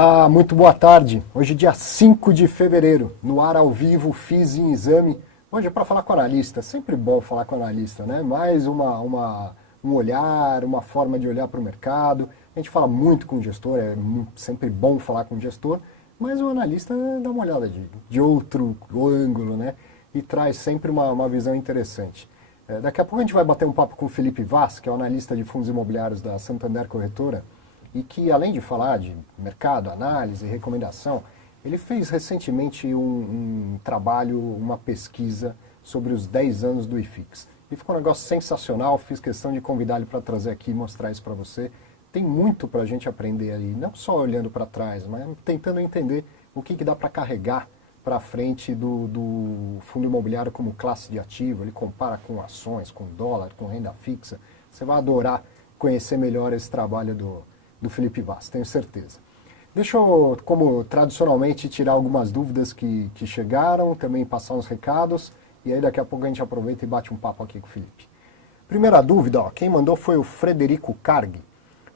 Olá, muito boa tarde. Hoje, dia 5 de fevereiro, no ar ao vivo, Fiz em Exame. Hoje é para falar com o analista, sempre bom falar com o analista, né? Mais um olhar, uma forma de olhar para o mercado. A gente fala muito com o gestor, sempre bom falar com o gestor, mas o analista dá uma olhada de outro ângulo, né? E traz sempre uma visão interessante. Daqui a pouco a gente vai bater um papo com o Felipe Vaz, que é o analista de fundos imobiliários da Santander Corretora, e que, além de falar de mercado, análise e recomendação, ele fez recentemente um trabalho, uma pesquisa sobre os 10 anos do IFIX. E ficou um negócio sensacional, fiz questão de convidar ele para trazer aqui e mostrar isso para você. Tem muito para a gente aprender ali, não só olhando para trás, mas tentando entender o que dá para carregar para frente do fundo imobiliário como classe de ativo. Ele compara com ações, com dólar, com renda fixa. Você vai adorar conhecer melhor esse trabalho do Felipe Vaz, tenho certeza. Deixa eu, como tradicionalmente, tirar algumas dúvidas que chegaram, também passar uns recados, e aí daqui a pouco a gente aproveita e bate um papo aqui com o Felipe. Primeira dúvida, quem mandou foi o Frederico Carg.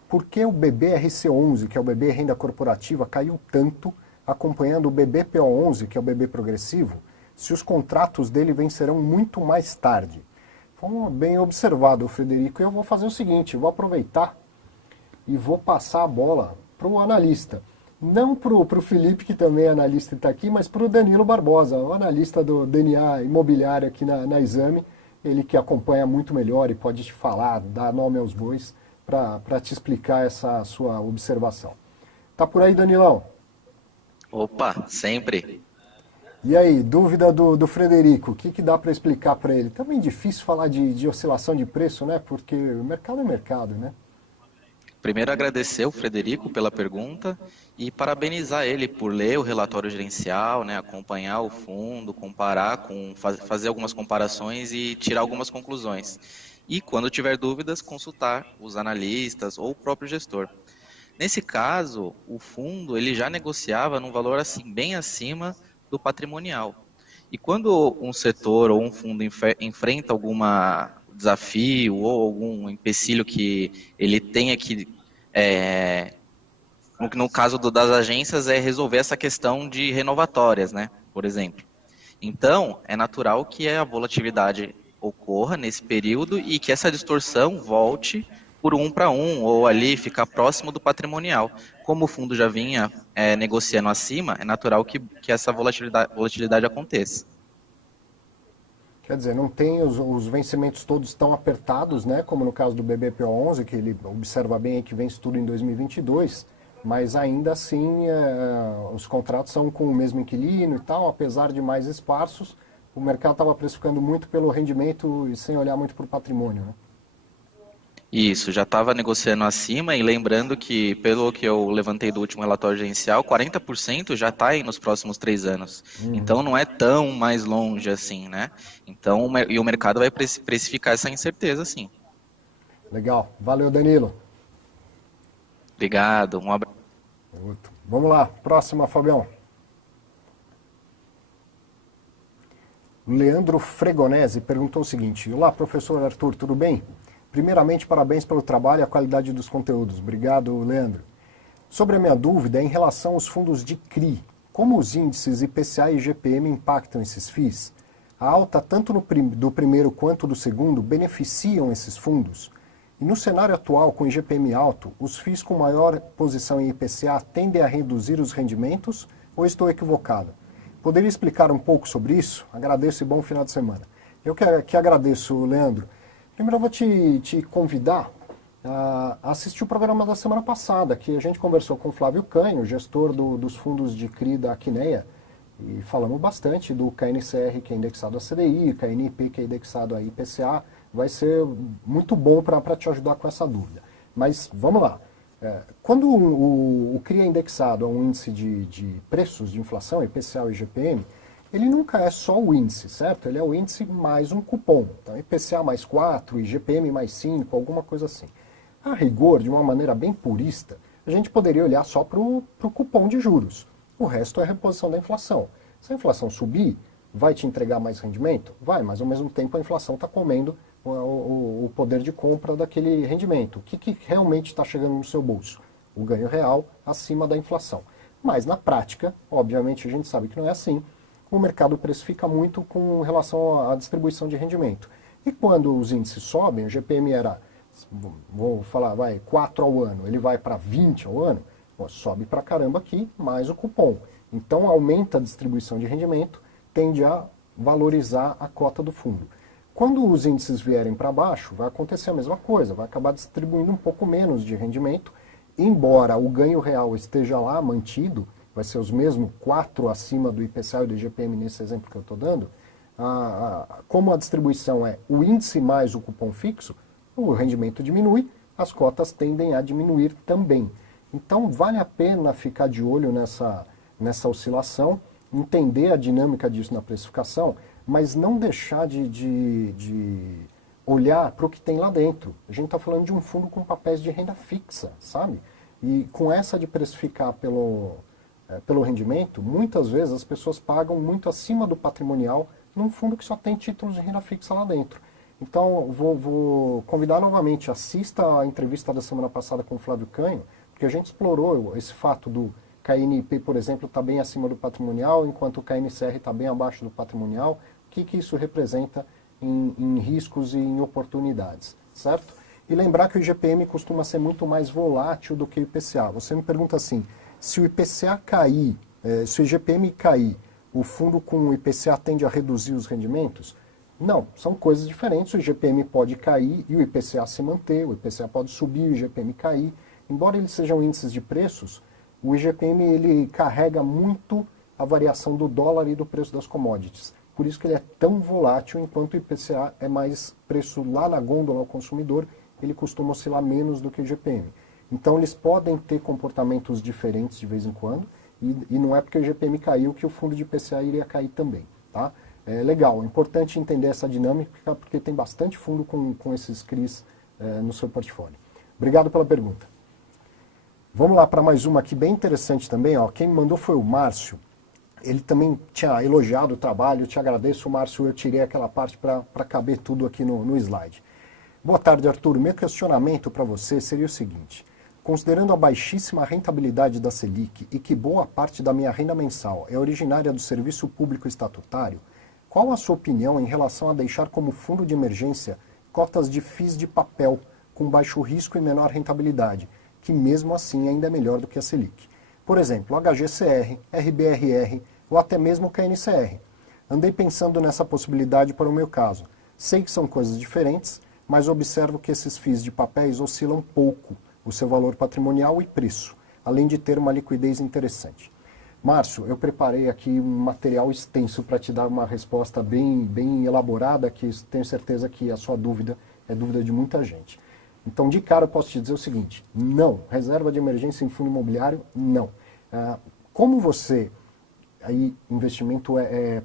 Por que o BBRC11, que é o BB Renda Corporativa, caiu tanto, acompanhando o BBPO11, que é o BB Progressivo, se os contratos dele vencerão muito mais tarde? Foi bem observado, Frederico, e eu vou fazer o seguinte, eu vou aproveitar e vou passar a bola para o analista. Não para o Felipe, que também é analista e está aqui, mas para o Danilo Barbosa, o analista do DNA Imobiliário aqui na Exame, ele que acompanha muito melhor e pode te falar, dar nome aos bois, para te explicar essa sua observação. Tá por aí, Danilão? Opa, sempre. E aí, dúvida do Frederico, o que dá para explicar para ele? Também difícil falar de oscilação de preço, né? Porque o mercado é mercado, né? Primeiro agradecer o Frederico pela pergunta e parabenizar ele por ler o relatório gerencial, né, acompanhar o fundo, comparar fazer algumas comparações e tirar algumas conclusões. E quando tiver dúvidas, consultar os analistas ou o próprio gestor. Nesse caso, o fundo ele já negociava num valor assim bem acima do patrimonial. E quando um setor ou um fundo enfrenta alguma desafio ou algum empecilho que ele tenha que, no caso das agências, é resolver essa questão de renovatórias, né, por exemplo. Então, é natural que a volatilidade ocorra nesse período e que essa distorção volte por 1 para 1, ou ali ficar próximo do patrimonial. Como o fundo já vinha negociando acima, é natural que essa volatilidade aconteça. Quer dizer, não tem os vencimentos todos tão apertados, né? Como no caso do BBPO11, que ele observa bem aí que vence tudo em 2022, mas ainda assim os contratos são com o mesmo inquilino e tal, apesar de mais esparsos, o mercado estava precificando muito pelo rendimento e sem olhar muito para o patrimônio, né? Isso, já estava negociando acima e lembrando que, pelo que eu levantei do último relatório gerencial, 40% já está aí nos próximos 3 anos. Então não é tão mais longe assim, né? Então, e o mercado vai precificar essa incerteza, sim. Legal. Valeu, Danilo. Obrigado, um abraço. Vamos lá, próxima, Fabião. Leandro Fregonese perguntou o seguinte: olá, professor Arthur, tudo bem? Primeiramente, parabéns pelo trabalho e a qualidade dos conteúdos. Obrigado, Leandro. Sobre a minha dúvida é em relação aos fundos de CRI. Como os índices IPCA e IGPM impactam esses FIIs? A alta tanto do primeiro quanto do segundo beneficiam esses fundos? E no cenário atual, com IGPM alto, os FIIs com maior posição em IPCA tendem a reduzir os rendimentos ou estou equivocado? Poderia explicar um pouco sobre isso? Agradeço e bom final de semana. Eu que agradeço, Leandro. Primeiro eu vou te convidar a assistir o programa da semana passada, que a gente conversou com o Flávio Canho, gestor dos fundos de CRI da Quineia, e falamos bastante do KNCR, que é indexado a CDI, KNIP, que é indexado a IPCA. Vai ser muito bom para te ajudar com essa dúvida. Mas vamos lá. Quando o CRI é indexado a um índice de preços de inflação, IPCA ou IGPM, ele nunca é só o índice, certo? Ele é o índice mais um cupom. Então, IPCA mais 4, IGPM mais 5, alguma coisa assim. A rigor, de uma maneira bem purista, a gente poderia olhar só para o cupom de juros. O resto é a reposição da inflação. Se a inflação subir, vai te entregar mais rendimento? Vai, mas ao mesmo tempo a inflação está comendo o poder de compra daquele rendimento. O que realmente está chegando no seu bolso? O ganho real acima da inflação. Mas na prática, obviamente a gente sabe que não é assim, o mercado precifica muito com relação à distribuição de rendimento. E quando os índices sobem, o GPM era, vou falar, 4 ao ano, ele vai para 20 ao ano, sobe pra caramba aqui, mais o cupom. Então aumenta a distribuição de rendimento, tende a valorizar a cota do fundo. Quando os índices vierem para baixo, vai acontecer a mesma coisa, vai acabar distribuindo um pouco menos de rendimento, embora o ganho real esteja lá mantido, vai ser os mesmos 4 acima do IPCA e do IGPM nesse exemplo que eu estou dando, como a distribuição é o índice mais o cupom fixo, o rendimento diminui, as cotas tendem a diminuir também. Então vale a pena ficar de olho nessa oscilação, entender a dinâmica disso na precificação, mas não deixar de olhar para o que tem lá dentro. A gente está falando de um fundo com papéis de renda fixa, sabe? E com essa de precificar pelo rendimento, muitas vezes as pessoas pagam muito acima do patrimonial num fundo que só tem títulos de renda fixa lá dentro. Então, vou convidar novamente, assista a entrevista da semana passada com o Flávio Canho, porque a gente explorou esse fato do KNP, por exemplo, está bem acima do patrimonial, enquanto o KNCR está bem abaixo do patrimonial. O que isso representa em riscos e em oportunidades, certo? E lembrar que o IGPM costuma ser muito mais volátil do que o IPCA. Você me pergunta assim, se o IPCA cair, se o IGPM cair, o fundo com o IPCA tende a reduzir os rendimentos? Não, são coisas diferentes. O IGPM pode cair e o IPCA se manter, o IPCA pode subir e o IGPM cair. Embora eles sejam índices de preços, o IGPM ele carrega muito a variação do dólar e do preço das commodities. Por isso que ele é tão volátil, enquanto o IPCA é mais preço lá na gôndola ao consumidor, ele costuma oscilar menos do que o IGPM. Então eles podem ter comportamentos diferentes de vez em quando, e não é porque o IGPM caiu que o fundo de IPCA iria cair também. Tá? É legal, é importante entender essa dinâmica, porque tem bastante fundo com esses CRIs no seu portfólio. Obrigado pela pergunta. Vamos lá para mais uma aqui bem interessante também. Ó. Quem me mandou foi o Márcio. Ele também tinha elogiado o trabalho. Eu te agradeço, Márcio. Eu tirei aquela parte para caber tudo aqui no slide. Boa tarde, Arthur. Meu questionamento para você seria o seguinte. Considerando a baixíssima rentabilidade da Selic e que boa parte da minha renda mensal é originária do serviço público estatutário, qual a sua opinião em relação a deixar como fundo de emergência cotas de FIIs de papel com baixo risco e menor rentabilidade, que mesmo assim ainda é melhor do que a Selic? Por exemplo, HGCR, RBRR ou até mesmo KNCR. Andei pensando nessa possibilidade para o meu caso. Sei que são coisas diferentes, mas observo que esses FIIs de papéis oscilam pouco o seu valor patrimonial e preço, além de ter uma liquidez interessante. Márcio, eu preparei aqui um material extenso para te dar uma resposta bem elaborada, que tenho certeza que a sua dúvida é dúvida de muita gente. Então, de cara, eu posso te dizer o seguinte, não. Reserva de emergência em fundo imobiliário, não. Como você, aí investimento é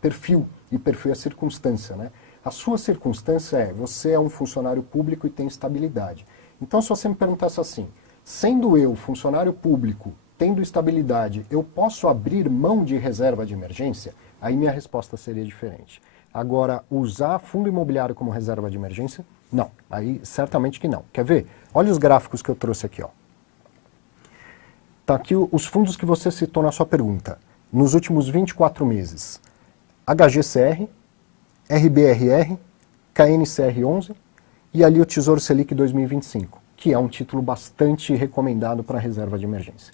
perfil, e perfil é circunstância, né? A sua circunstância você é um funcionário público e tem estabilidade. Então, se você me perguntasse assim, sendo eu funcionário público, tendo estabilidade, eu posso abrir mão de reserva de emergência? Aí minha resposta seria diferente. Agora, usar fundo imobiliário como reserva de emergência? Não. Aí certamente que não. Quer ver? Olha os gráficos que eu trouxe aqui. Ó. Tá aqui os fundos que você citou na sua pergunta. Nos últimos 24 meses. HGCR, RBRR, KNCR11 e ali o Tesouro Selic 2025, que é um título bastante recomendado para reserva de emergência.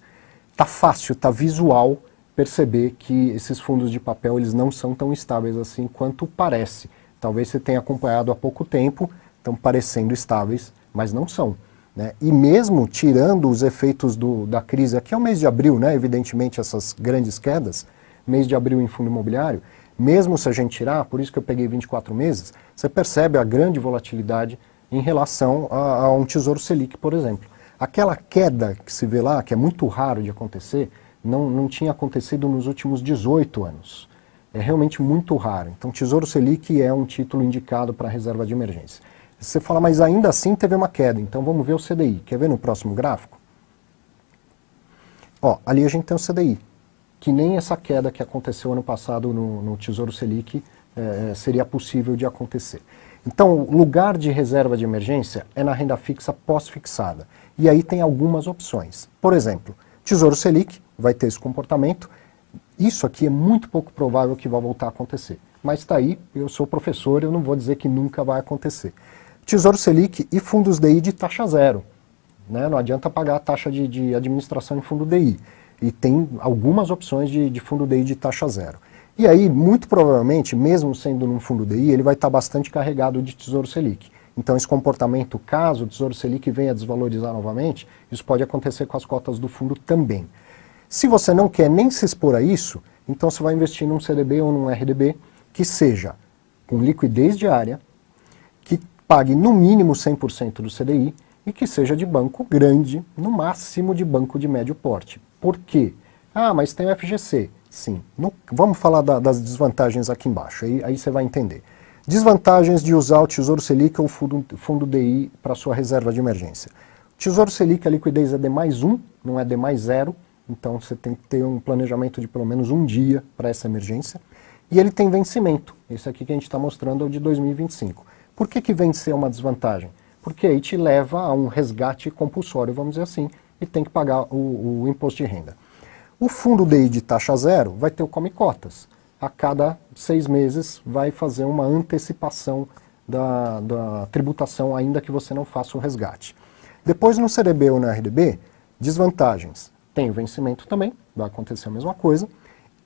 Tá fácil, tá visual perceber que esses fundos de papel eles não são tão estáveis assim quanto parece. Talvez você tenha acompanhado há pouco tempo, estão parecendo estáveis, mas não são. Né? E mesmo tirando os efeitos da crise, aqui é o mês de abril, né? Evidentemente essas grandes quedas, mês de abril em fundo imobiliário, mesmo se a gente tirar, por isso que eu peguei 24 meses, você percebe a grande volatilidade em relação a um Tesouro Selic, por exemplo. Aquela queda que se vê lá, que é muito raro de acontecer, não tinha acontecido nos últimos 18 anos. É realmente muito raro. Então, Tesouro Selic é um título indicado para reserva de emergência. Você fala, mas ainda assim teve uma queda, então vamos ver o CDI. Quer ver no próximo gráfico? Ó, ali a gente tem o CDI, que nem essa queda que aconteceu ano passado no Tesouro Selic seria possível de acontecer. Então, o lugar de reserva de emergência é na renda fixa pós-fixada. E aí tem algumas opções. Por exemplo, Tesouro Selic vai ter esse comportamento. Isso aqui é muito pouco provável que vai voltar a acontecer. Mas está aí, eu sou professor, eu não vou dizer que nunca vai acontecer. Tesouro Selic e fundos DI de taxa zero. Né? Não adianta pagar a taxa de administração em fundo DI. E tem algumas opções de fundo DI de taxa zero. E aí, muito provavelmente, mesmo sendo num fundo DI, ele vai estar bastante carregado de Tesouro Selic. Então, esse comportamento, caso o Tesouro Selic venha a desvalorizar novamente, isso pode acontecer com as cotas do fundo também. Se você não quer nem se expor a isso, então você vai investir num CDB ou num RDB que seja com liquidez diária, que pague no mínimo 100% do CDI e que seja de banco grande, no máximo de banco de médio porte. Por quê? Ah, mas tem o FGC. Sim. Vamos falar das desvantagens aqui embaixo, aí você vai entender. Desvantagens de usar o Tesouro Selic ou fundo DI para sua reserva de emergência. Tesouro Selic, a liquidez é D+1, não é D+0, então você tem que ter um planejamento de pelo menos um dia para essa emergência. E ele tem vencimento, esse aqui que a gente está mostrando é o de 2025. Por que vencer é uma desvantagem? Porque aí te leva a um resgate compulsório, vamos dizer assim, e tem que pagar o imposto de renda. O fundo DI de taxa zero vai ter o come cotas. A cada 6 meses vai fazer uma antecipação da tributação, ainda que você não faça o resgate. Depois no CDB ou no RDB, desvantagens. Tem o vencimento também, vai acontecer a mesma coisa,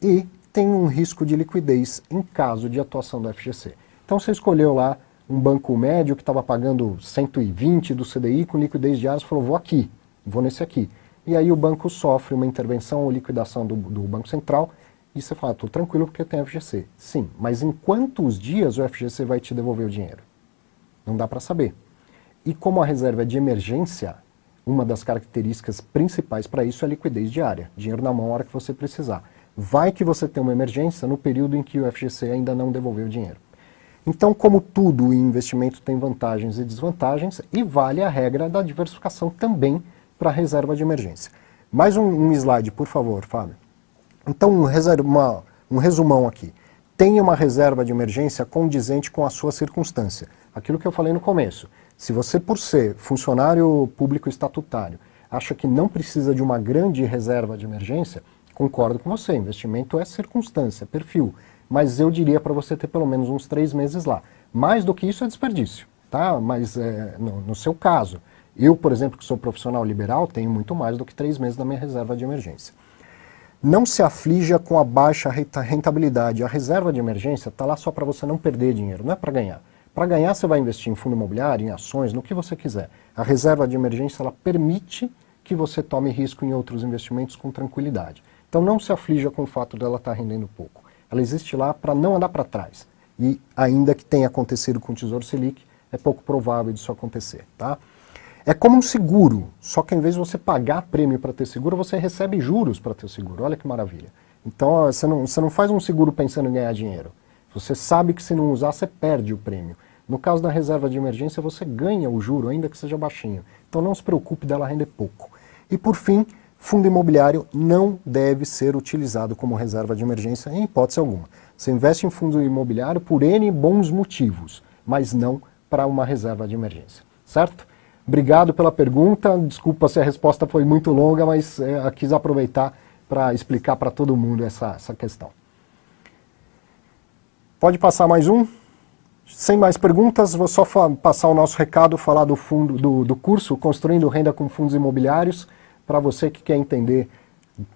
e tem um risco de liquidez em caso de atuação do FGC. Então você escolheu lá um banco médio que estava pagando 120 do CDI com liquidez diária, você falou, vou nesse aqui. E aí o banco sofre uma intervenção ou liquidação do Banco Central e você fala, estou tranquilo porque tem FGC. Sim, mas em quantos dias o FGC vai te devolver o dinheiro? Não dá para saber. E como a reserva é de emergência, uma das características principais para isso é a liquidez diária. Dinheiro na mão a hora que você precisar. Vai que você tem uma emergência no período em que o FGC ainda não devolveu o dinheiro. Então, como tudo em investimento tem vantagens e desvantagens, e vale a regra da diversificação também para a reserva de emergência. Mais um slide, por favor, Fábio. Então, um resumão aqui. Tenha uma reserva de emergência condizente com a sua circunstância. Aquilo que eu falei no começo. Se você, por ser funcionário público estatutário, acha que não precisa de uma grande reserva de emergência, concordo com você. Investimento é circunstância, é perfil. Mas eu diria para você ter pelo menos uns 3 meses lá. Mais do que isso é desperdício, tá? Mas no seu caso, eu, por exemplo, que sou profissional liberal, tenho muito mais do que 3 meses na minha reserva de emergência. Não se aflija com a baixa rentabilidade. A reserva de emergência está lá só para você não perder dinheiro, não é para ganhar. Para ganhar, você vai investir em fundo imobiliário, em ações, no que você quiser. A reserva de emergência ela permite que você tome risco em outros investimentos com tranquilidade. Então não se aflija com o fato dela estar rendendo pouco. Ela existe lá para não andar para trás. E ainda que tenha acontecido com o Tesouro Selic, é pouco provável disso acontecer, tá? É como um seguro, só que ao invés de você pagar prêmio para ter seguro, você recebe juros para ter o seguro. Olha que maravilha. Então você não faz um seguro pensando em ganhar dinheiro. Você sabe que se não usar, você perde o prêmio. No caso da reserva de emergência, você ganha o juro, ainda que seja baixinho. Então não se preocupe dela render pouco. E por fim, fundo imobiliário não deve ser utilizado como reserva de emergência em hipótese alguma. Você investe em fundo imobiliário por N bons motivos, mas não para uma reserva de emergência. Certo? Obrigado pela pergunta. Desculpa se a resposta foi muito longa, mas quis aproveitar para explicar para todo mundo essa questão. Pode passar mais um? Sem mais perguntas, vou só passar o nosso recado, falar do curso Construindo Renda com Fundos Imobiliários, para você que quer entender,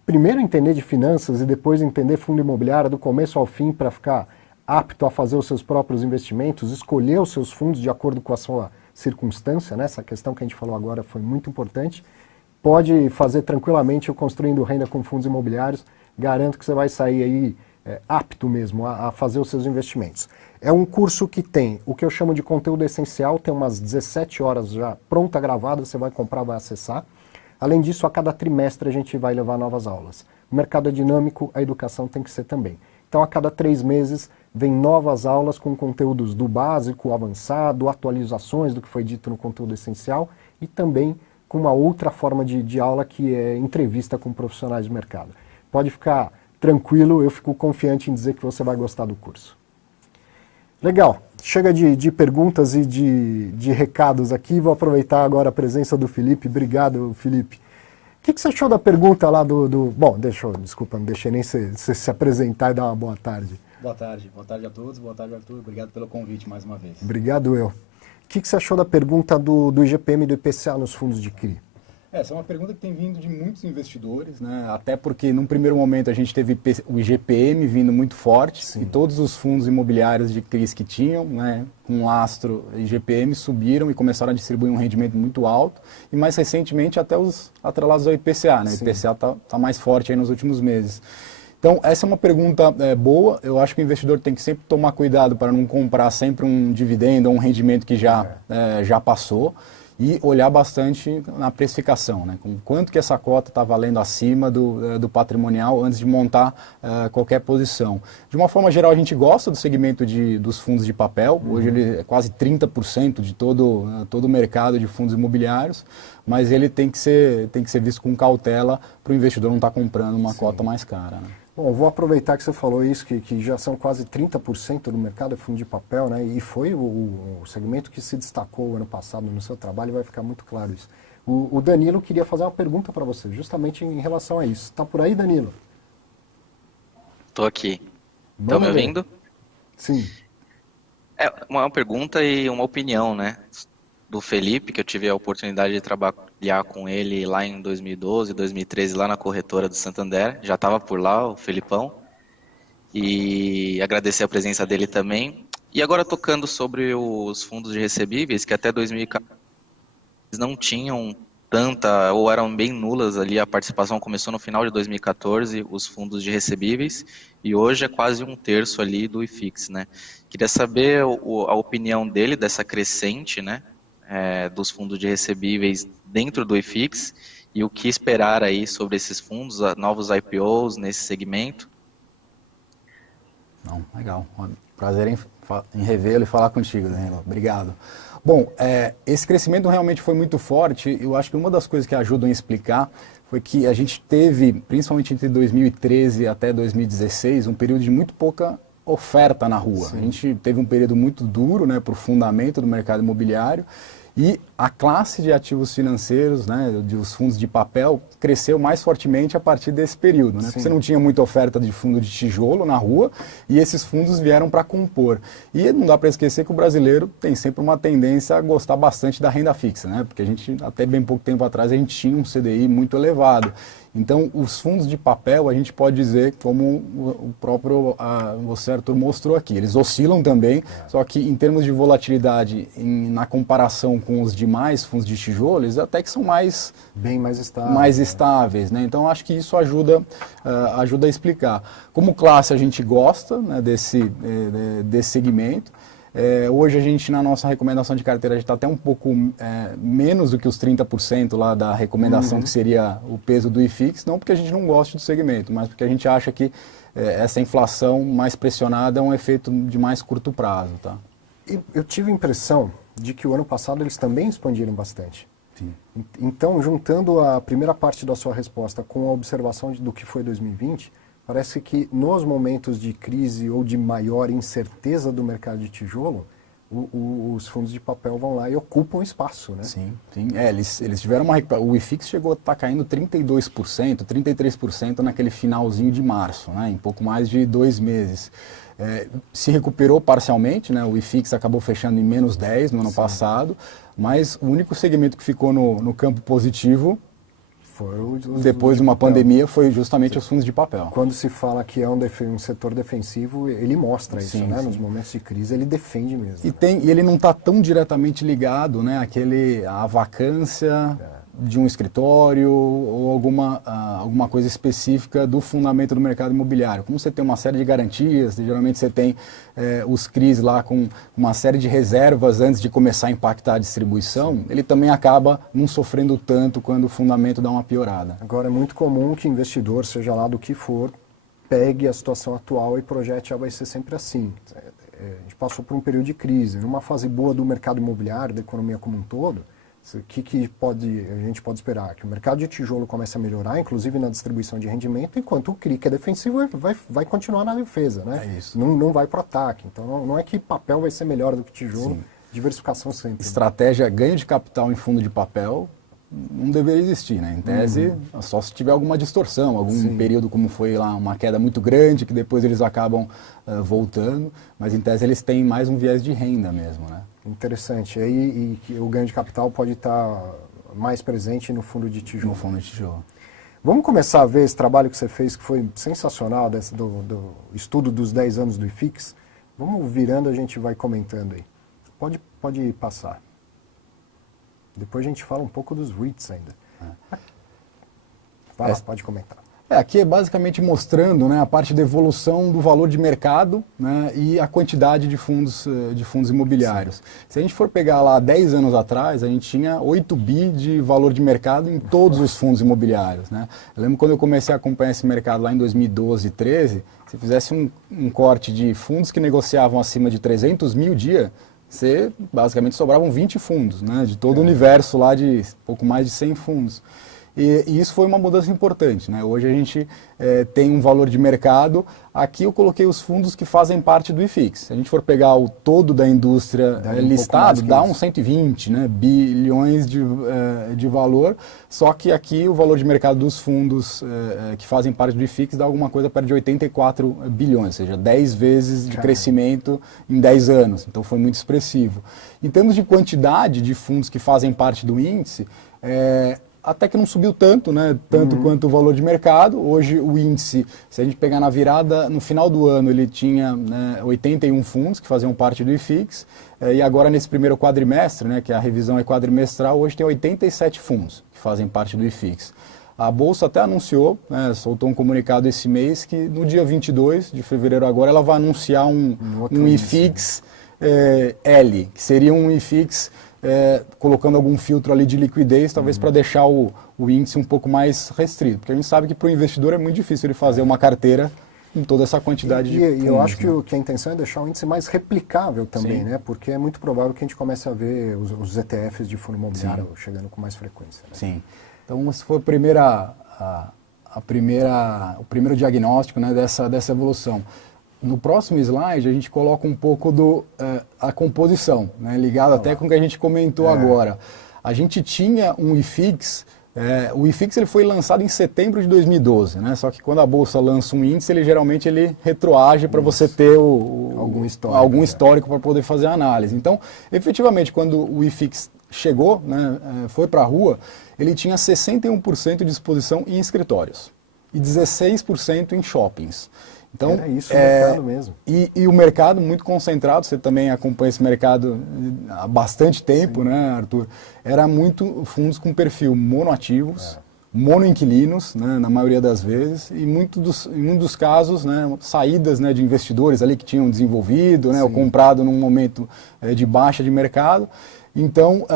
primeiro entender de finanças e depois entender fundo imobiliário do começo ao fim para ficar apto a fazer os seus próprios investimentos, escolher os seus fundos de acordo com a sua circunstância, né? Essa questão que a gente falou agora foi muito importante. Pode fazer tranquilamente o Construindo Renda com Fundos Imobiliários, garanto que você vai sair aí apto mesmo a fazer os seus investimentos. É um curso que tem o que eu chamo de conteúdo essencial, tem umas 17 horas já pronta gravada, você vai comprar, vai acessar. Além disso, a cada trimestre a gente vai levar novas aulas. O mercado é dinâmico, a educação tem que ser também. Então, a cada 3 meses, vem novas aulas com conteúdos do básico, avançado, atualizações do que foi dito no conteúdo essencial e também com uma outra forma de aula que é entrevista com profissionais de mercado. Pode ficar tranquilo, eu fico confiante em dizer que você vai gostar do curso. Legal, chega de perguntas e de recados aqui, vou aproveitar agora a presença do Felipe. Obrigado, Felipe. que você achou da pergunta lá Bom, desculpa, não deixei nem você se apresentar e dar uma boa tarde. Boa tarde a todos, boa tarde, Arthur, obrigado pelo convite mais uma vez. Obrigado, eu. O que você achou da pergunta do IGPM e do IPCA nos fundos de CRI? Essa é uma pergunta que tem vindo de muitos investidores, né? Até porque num primeiro momento a gente teve o IGPM vindo muito forte. Sim. E todos os fundos imobiliários de CRIs que tinham, né, com lastro IGPM, subiram e começaram a distribuir um rendimento muito alto. E mais recentemente até os atrelados ao IPCA, né? Sim. O IPCA tá mais forte aí nos últimos meses. Então, essa é uma pergunta boa. Eu acho que o investidor tem que sempre tomar cuidado para não comprar sempre um dividendo ou um rendimento que já passou. E olhar bastante na precificação, né? Com quanto que essa cota está valendo acima do patrimonial antes de montar qualquer posição. De uma forma geral, a gente gosta do segmento dos fundos de papel. Hoje ele é quase 30% de todo o mercado de fundos imobiliários, mas ele tem que ser visto com cautela para o investidor não estar comprando uma cota mais cara, né? Bom, vou aproveitar que você falou isso, que já são quase 30% do mercado de fundo de papel, né? E foi o segmento que se destacou ano passado no seu trabalho, e vai ficar muito claro isso. O Danilo queria fazer uma pergunta para você, justamente em relação a isso. Está por aí, Danilo? Estou aqui. Estão me ouvindo? Sim. É uma pergunta e uma opinião, né? Do Felipe, que eu tive a oportunidade de trabalhar com ele lá em 2012, 2013, lá na corretora do Santander. Já estava por lá, o Felipão. E agradecer a presença dele também. E agora tocando sobre os fundos de recebíveis, que até 2014 não tinham tanta, ou eram bem nulas ali, a participação começou no final de 2014, os fundos de recebíveis, e hoje é quase um terço ali do IFIX, né? Queria saber a opinião dele dessa crescente, né? Dos fundos de recebíveis dentro do IFIX e o que esperar aí sobre esses fundos, novos IPOs nesse segmento. Não, legal. Prazer em revê-lo e falar contigo, Danilo. Obrigado. Bom, esse crescimento realmente foi muito forte. Eu acho que uma das coisas que ajudam a explicar foi que a gente teve, principalmente entre 2013 até 2016, um período de muito pouca oferta na rua. Sim. A gente teve um período muito duro, né, para o fundamento do mercado imobiliário. E a classe de ativos financeiros, né, dos fundos de papel, cresceu mais fortemente a partir desse período, né? Porque você não tinha muita oferta de fundo de tijolo na rua e esses fundos vieram para compor. E não dá para esquecer que o brasileiro tem sempre uma tendência a gostar bastante da renda fixa, né? Porque a gente, até bem pouco tempo atrás, a gente tinha um CDI muito elevado. Então, os fundos de papel, a gente pode dizer, como o próprio você, Arthur, mostrou aqui, eles oscilam também, só que em termos de volatilidade, na comparação com os demais fundos de tijolo, eles até que são bem mais estáveis, né? Então, acho que isso ajuda a explicar. Como classe, a gente gosta, né, desse segmento. Hoje a gente, na nossa recomendação de carteira, a gente está até um pouco menos do que os 30% lá da recomendação, que seria o peso do IFIX, não porque a gente não gosta do segmento, mas porque a gente acha que essa inflação mais pressionada é um efeito de mais curto prazo, tá? Eu tive a impressão de que o ano passado eles também expandiram bastante. Sim. Então, juntando a primeira parte da sua resposta com a observação do que foi 2020, parece que nos momentos de crise ou de maior incerteza do mercado de tijolo, os fundos de papel vão lá e ocupam espaço, né? Sim, sim. Eles tiveram uma recuperação. O IFIX chegou a estar caindo 32%, 33% naquele finalzinho de março, né? Em pouco mais de 2 meses. Se recuperou parcialmente, né? O IFIX acabou fechando em menos 10 no ano passado, mas o único segmento que ficou no campo positivo depois de uma pandemia foi justamente os fundos de papel. Quando se fala que é um setor defensivo, ele mostra isso, né? Sim. Nos momentos de crise ele defende mesmo. E ele não está tão diretamente ligado, né, à vacância de um escritório ou alguma coisa específica do fundamento do mercado imobiliário. Como você tem uma série de garantias, geralmente você tem os CRIs lá com uma série de reservas antes de começar a impactar a distribuição, ele também acaba não sofrendo tanto quando o fundamento dá uma piorada. Agora é muito comum que investidor, seja lá do que for, pegue a situação atual e projete, vai ser sempre assim. A gente passou por um período de crise, numa fase boa do mercado imobiliário, da economia como um todo. O que a gente pode esperar? Que o mercado de tijolo comece a melhorar, inclusive na distribuição de rendimento, enquanto o CRI, que é defensivo, vai continuar na defesa, né? É isso. Não vai para o ataque. Então não é que papel vai ser melhor do que tijolo, diversificação sempre. Estratégia ganho de capital em fundo de papel, não deveria existir, né? Em tese, só se tiver alguma distorção, algum período como foi lá, uma queda muito grande, que depois eles acabam voltando, mas em tese eles têm mais um viés de renda mesmo, né? Interessante. E o ganho de capital pode estar mais presente no fundo de tijolo. No fundo de tijolo. Vamos começar a ver esse trabalho que você fez, que foi sensacional, do estudo dos 10 anos do IFIX. Vamos virando, a gente vai comentando aí. Pode passar. Depois a gente fala um pouco dos REITs ainda. Vai lá, pode comentar. Aqui é basicamente mostrando, né, a parte da evolução do valor de mercado, né, e a quantidade de fundos imobiliários. Sim. Se a gente for pegar lá 10 anos atrás, a gente tinha 8 bi de valor de mercado em todos os fundos imobiliários. Né? Eu lembro quando eu comecei a acompanhar esse mercado lá em 2012, 2013, se fizesse um corte de fundos que negociavam acima de 300 mil dia, você basicamente sobravam 20 fundos, né, de todo o universo lá de pouco mais de 100 fundos. E isso foi uma mudança importante, né? Hoje a gente tem um valor de mercado. Aqui eu coloquei os fundos que fazem parte do IFIX. Se a gente for pegar o todo da indústria listado, dá uns 120, né, bilhões de valor. Só que aqui o valor de mercado dos fundos que fazem parte do IFIX dá alguma coisa perto de 84 bilhões, ou seja, 10 vezes de crescimento em 10 anos. Então foi muito expressivo. Em termos de quantidade de fundos que fazem parte do índice, até que não subiu tanto, né? Tanto quanto o valor de mercado. Hoje o índice, se a gente pegar na virada, no final do ano ele tinha, né, 81 fundos que faziam parte do IFIX, e agora nesse primeiro quadrimestre, né, que a revisão é quadrimestral, hoje tem 87 fundos que fazem parte do IFIX. A Bolsa até anunciou, né, soltou um comunicado esse mês, que no dia 22 de fevereiro agora ela vai anunciar um IFIX L, que seria um IFIX colocando algum filtro ali de liquidez, talvez para deixar o índice um pouco mais restrito. Porque a gente sabe que para o investidor é muito difícil ele fazer uma carteira com toda essa quantidade de fundos. E eu acho que a intenção é deixar o índice mais replicável também, né? Porque é muito provável que a gente comece a ver os ETFs de fundo imobiliário chegando com mais frequência. Né? Sim. Então, esse foi o primeiro diagnóstico, né, dessa evolução. No próximo slide, a gente coloca um pouco a composição, né, ligado até com o que a gente comentou agora. A gente tinha um IFIX, o IFIX ele foi lançado em setembro de 2012, né, só que quando a Bolsa lança um índice, ele geralmente retroage para você ter algum histórico para poder fazer a análise. Então, efetivamente, quando o IFIX chegou, né, foi para a rua, ele tinha 61% de exposição em escritórios e 16% em shoppings. Então, era isso o mercado mesmo. E o mercado muito concentrado, você também acompanha esse mercado há bastante tempo, né, Arthur? Era muito fundos com perfil monoativos, monoinquilinos, né, na maioria das vezes, e em muitos dos casos, né, saídas, né, de investidores ali que tinham desenvolvido, né, ou comprado num momento de baixa de mercado. Então,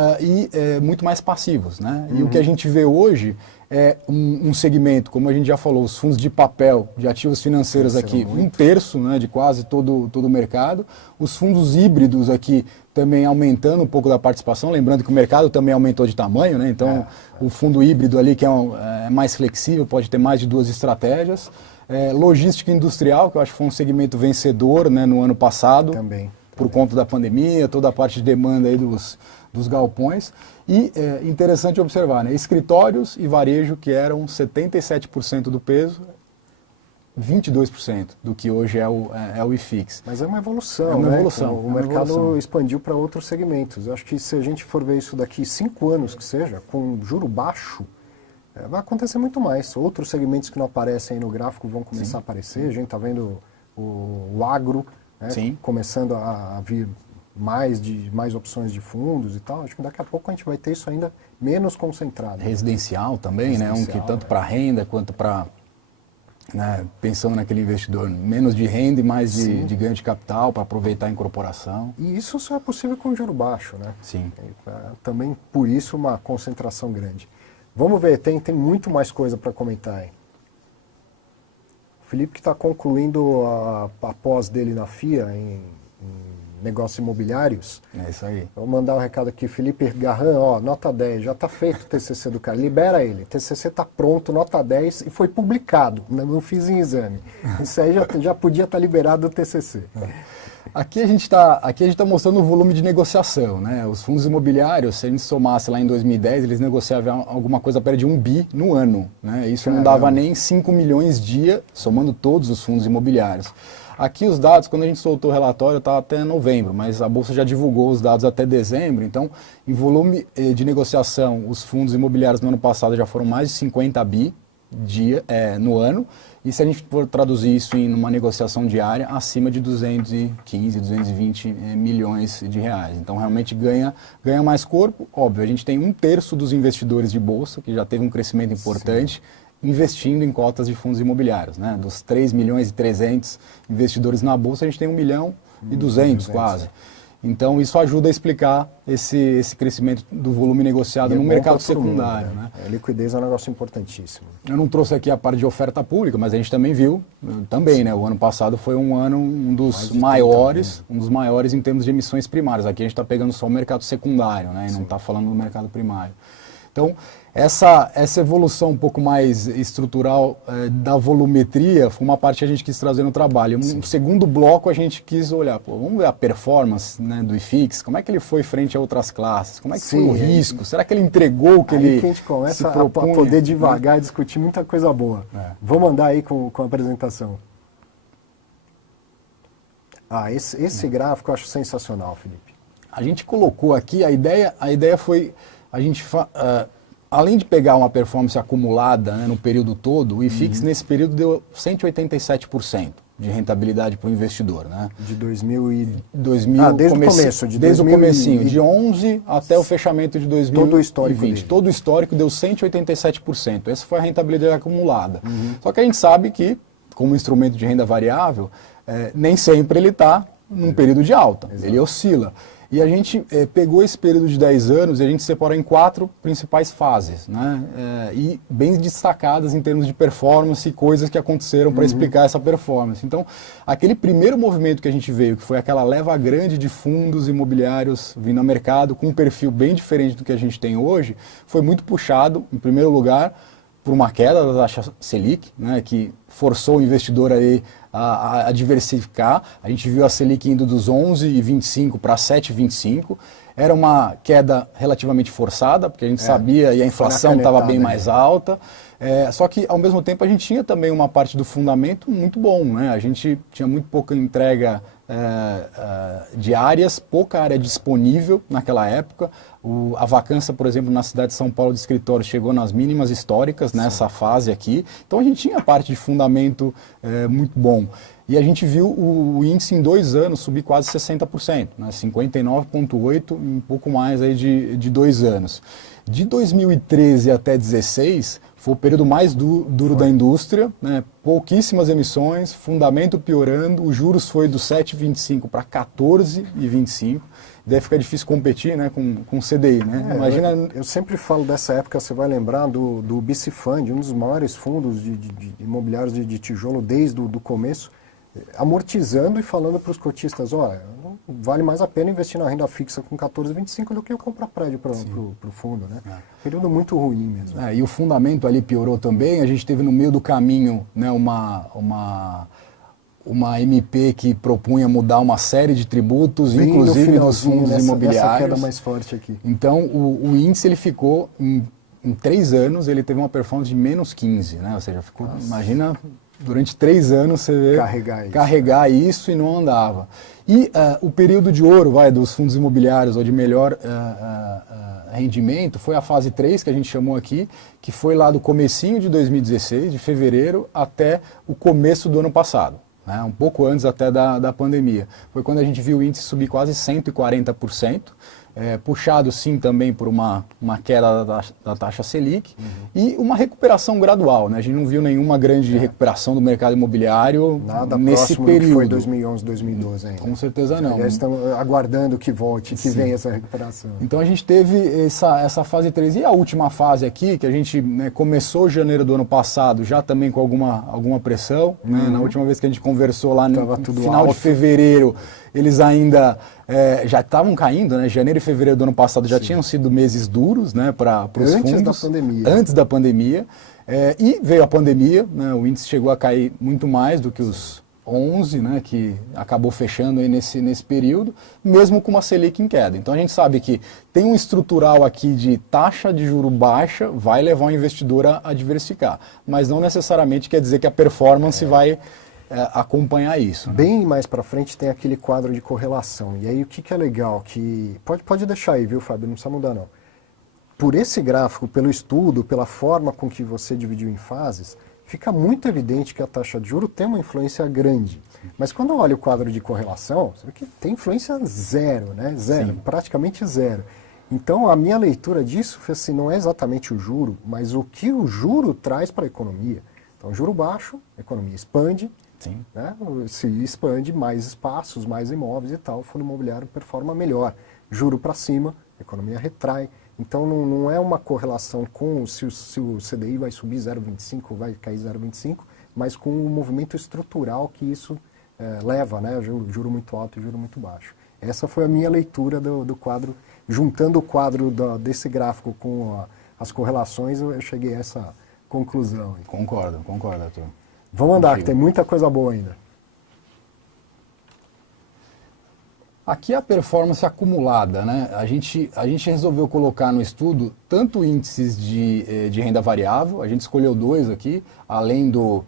muito mais passivos, né? E o que a gente vê hoje é um segmento, como a gente já falou, os fundos de papel, de ativos financeiros aqui, um terço, né, de quase todo o mercado. Os fundos híbridos aqui também aumentando um pouco da participação, lembrando que o mercado também aumentou de tamanho, né? Então, o fundo híbrido ali, que é mais flexível, pode ter mais de 2 estratégias. Logística industrial, que eu acho que foi um segmento vencedor, né, no ano passado. Também. Por conta da pandemia, toda a parte de demanda aí dos galpões. E interessante observar, né, escritórios e varejo, que eram 77% do peso, 22% do que hoje é o IFIX. Mas é uma evolução, é uma né? evolução. O mercado expandiu para outros segmentos. Eu acho que se a gente for ver isso daqui 5 anos, que seja, com juro baixo, vai acontecer muito mais. Outros segmentos que não aparecem aí no gráfico vão começar a aparecer. A gente está vendo o agro, né, começando a vir mais opções de fundos e tal. Acho que daqui a pouco a gente vai ter isso ainda menos concentrado. Residencial também, né? Um que tanto para renda quanto para, né, pensando naquele investidor, menos de renda e mais de ganho de capital para aproveitar a incorporação. E isso só é possível com juro baixo, né? Sim. Também por isso uma concentração grande. Vamos ver, tem muito mais coisa para comentar aí. O Felipe que está concluindo a pós dele na FIA em negócios imobiliários. É isso aí. Vou mandar um recado aqui, Felipe Garran, ó, nota 10, já está feito o TCC do cara, libera ele, o TCC está pronto, nota 10 e foi publicado, não fiz em exame. Isso aí já podia estar liberado do TCC. Aqui a gente tá mostrando o volume de negociação, né? Os fundos imobiliários, se a gente somasse lá em 2010, eles negociavam alguma coisa perto de 1 bi no ano, né? Isso não dava nem 5 milhões dia, somando todos os fundos imobiliários. Aqui os dados, quando a gente soltou o relatório, está até novembro, mas a Bolsa já divulgou os dados até dezembro, então em volume de negociação, os fundos imobiliários no ano passado já foram mais de 50 bi no ano, e se a gente for traduzir isso em uma negociação diária, acima de 215, 220 milhões de reais. Então realmente ganha mais corpo. Óbvio, a gente tem 1/3 dos investidores de Bolsa, que já teve um crescimento importante, investindo em cotas de fundos imobiliários, né? Dos 3 milhões e 300 investidores na Bolsa, a gente tem 1 milhão e 200 quase. Então isso ajuda a explicar esse crescimento do volume negociado no mercado secundário. Né? A liquidez é um negócio importantíssimo. Eu não trouxe aqui a parte de oferta pública, mas a gente também viu, né? O ano passado foi um dos maiores em termos de emissões primárias. Aqui a gente está pegando só o mercado secundário, né? E não está falando do mercado primário. Então, essa evolução um pouco mais estrutural da volumetria foi uma parte que a gente quis trazer no trabalho. Um segundo bloco a gente quis olhar, vamos ver a performance, né, do IFIX, como é que ele foi frente a outras classes, como é que foi o risco, será que ele entregou o que ele que a gente começa se propunha, a poder devagar discutir muita coisa boa. Vamos andar aí com a apresentação. Esse gráfico eu acho sensacional, Felipe. A gente colocou aqui, a ideia foi, a gente além de pegar uma performance acumulada, né, no período todo, o IFIX nesse período deu 187% de rentabilidade para o investidor. Né? De 2000 desde o comecinho, de 11 até o fechamento de 2020. Todo o histórico deu 187%. Essa foi a rentabilidade acumulada. Só que a gente sabe que, como instrumento de renda variável, nem sempre ele está num período de alta, ele oscila. E a gente pegou esse período de 10 anos e a gente separou em 4 principais fases, né? E bem destacadas em termos de performance e coisas que aconteceram para explicar essa performance. Então, aquele primeiro movimento que a gente veio, que foi aquela leva grande de fundos imobiliários vindo ao mercado com um perfil bem diferente do que a gente tem hoje, foi muito puxado, em primeiro lugar, por uma queda da taxa Selic, né, que forçou o investidor aí a diversificar. A gente viu a Selic indo dos 11,25 para 7,25. Era uma queda relativamente forçada, porque a gente sabia e a inflação estava bem mais alta. Só que, ao mesmo tempo, a gente tinha também uma parte do fundamento muito bom. Né? A gente tinha muito pouca entrega de áreas, pouca área disponível naquela época. A vacância, por exemplo, na cidade de São Paulo de escritório chegou nas mínimas históricas nessa fase aqui. Então a gente tinha parte de fundamento muito bom. E a gente viu o índice em 2 anos subir quase 60%, né? 59,8% em um pouco mais aí de 2 anos. De 2013 até 2016, foi o período mais duro da indústria, né? Pouquíssimas emissões, fundamento piorando, os juros foi do 7,25 para 14,25. Daí fica difícil competir, né, com o CDI, né? Imagina. Eu sempre falo dessa época, você vai lembrar do BC Fund, um dos maiores fundos de imobiliários de tijolo desde o começo, amortizando e falando para os cotistas, olha, vale mais a pena investir na renda fixa com 14,25 do que eu comprar prédio para o fundo, né? Período muito ruim mesmo. E o fundamento ali piorou também, a gente teve no meio do caminho, né, uma MP que propunha mudar uma série de tributos, bem inclusive dos fundos imobiliários. Essa queda mais forte aqui. Então, o índice ele ficou, em 3 anos, ele teve uma performance de menos 15, né? Ou seja, ficou, imagina, durante 3 anos você carregar isso e não andava. E o período de ouro dos fundos imobiliários, ou de melhor rendimento, foi a fase 3, que a gente chamou aqui, que foi lá do comecinho de 2016, de fevereiro, até o começo do ano passado. Né, um pouco antes até da pandemia. Foi quando a gente viu o índice subir quase 140%, puxado sim também por uma queda da taxa Selic e uma recuperação gradual. Né? A gente não viu nenhuma grande recuperação do mercado imobiliário nesse período. Que foi 2011, 2012 ainda. Com certeza não. Aliás, estamos aguardando que volte, que venha essa recuperação. Então a gente teve essa fase 3 e a última fase aqui, que a gente começou janeiro do ano passado, já também com alguma pressão. Né? Na última vez que a gente conversou lá no final de fevereiro, eles ainda já estavam caindo, né? Janeiro e fevereiro do ano passado já tinham sido meses duros, né, para os fundos. Antes da pandemia. E veio a pandemia, né? O índice chegou a cair muito mais do que os 11, né, que acabou fechando aí nesse período, mesmo com uma Selic em queda. Então a gente sabe que tem um estrutural aqui de taxa de juro baixa, vai levar o investidor a diversificar, mas não necessariamente quer dizer que a performance vai acompanhar isso. Né? Bem mais para frente tem aquele quadro de correlação. E aí o que é legal? Que pode deixar aí, viu, Fábio? Não precisa mudar não. Por esse gráfico, pelo estudo, pela forma com que você dividiu em fases, fica muito evidente que a taxa de juros tem uma influência grande. Mas quando eu olho o quadro de correlação, você vê que tem influência zero, né? Zero, Sim. praticamente zero. Então a minha leitura disso foi assim, não é exatamente o juro, mas o que o juro traz para a economia. Então juro baixo, a economia expande, Sim. né? Se expande, mais espaços, mais imóveis e tal, o fundo imobiliário performa melhor. Juro para cima, a economia retrai. Então não é uma correlação com se o CDI vai subir 0,25 vai cair 0,25, mas com o movimento estrutural que isso leva, né? Juro muito alto e juro muito baixo. Essa foi a minha leitura do quadro. Juntando o quadro desse gráfico com as correlações, eu cheguei a essa conclusão. Concordo, Arthur. Vamos andar, que tem muita coisa boa ainda. Aqui a performance acumulada, né? A gente resolveu colocar no estudo tanto índices de renda variável, a gente escolheu 2 aqui, além do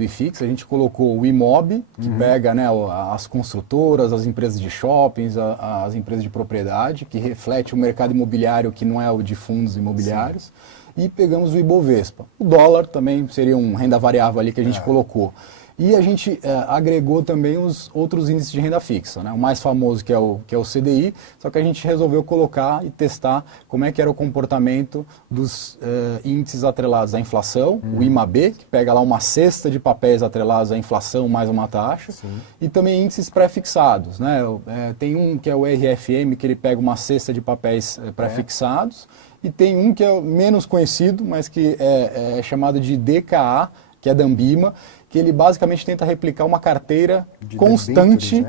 IFIX, a gente colocou o IMOB, que pega, né, as construtoras, as empresas de shoppings, as empresas de propriedade, que reflete o mercado imobiliário que não é o de fundos imobiliários. Sim. E pegamos o Ibovespa. O dólar também seria um renda variável ali que a gente colocou. E a gente agregou também os outros índices de renda fixa, né? O mais famoso que é o CDI, só que a gente resolveu colocar e testar como é que era o comportamento dos índices atrelados à inflação, o IMAB, que pega lá uma cesta de papéis atrelados à inflação mais uma taxa, Sim. E também índices pré-fixados, né? Tem um que é o RFM, que ele pega uma cesta de papéis pré-fixados, e tem um que é menos conhecido, mas que é chamado de DKA, que é da Ambima, que ele basicamente tenta replicar uma carteira constante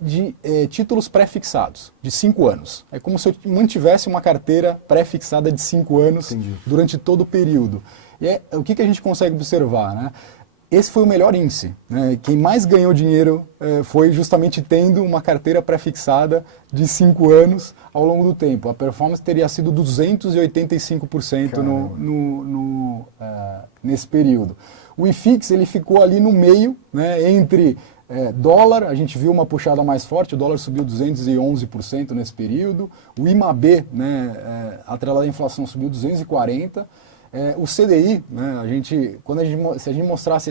de títulos pré-fixados, de 5 anos. É como se eu mantivesse uma carteira pré-fixada de 5 anos durante todo o período. E o que a gente consegue observar, né? Esse foi o melhor índice, né? Quem mais ganhou dinheiro foi justamente tendo uma carteira pré-fixada de 5 anos ao longo do tempo. A performance teria sido 285% nesse período. O IFIX ele ficou ali no meio, né, entre dólar, a gente viu uma puxada mais forte, o dólar subiu 211% nesse período. O IMAB, né, atrelado à inflação, subiu 240%. O CDI, né, se a gente mostrasse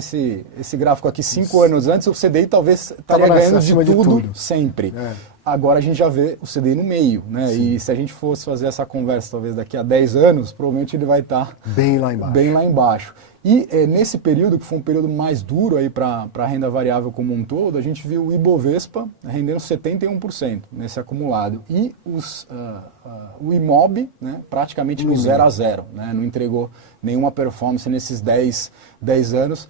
esse gráfico aqui 5 anos antes, o CDI talvez estaria ganhando de tudo sempre. Agora a gente já vê o CDI no meio, né? E se a gente fosse fazer essa conversa talvez daqui a 10 anos, provavelmente ele vai estar bem lá embaixo. E nesse período, que foi um período mais duro aí para a renda variável como um todo, a gente viu o Ibovespa rendendo 71% nesse acumulado. E o IMOB, né, praticamente no 0 a 0, né, não entregou nenhuma performance nesses 10 anos,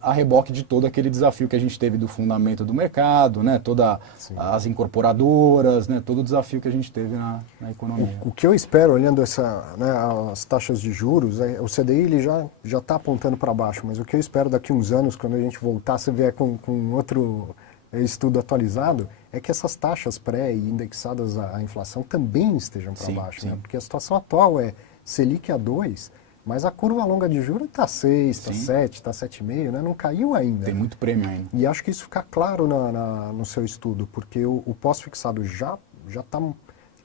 a reboque de todo aquele desafio que a gente teve do fundamento do mercado, né, todas as incorporadoras, né, todo o desafio que a gente teve na economia. O que eu espero, olhando as taxas de juros, o CDI ele já está apontando para baixo, mas o que eu espero daqui a uns anos, quando a gente voltar, se vier com outro estudo atualizado, é que essas taxas pré e indexadas à inflação também estejam para baixo, né? Porque a situação atual é Selic a 2%, mas a curva longa de juros está 6, está 7, está 7,5, né? Não caiu ainda. Tem muito prêmio ainda. E acho que isso fica claro no seu estudo, porque o pós-fixado já está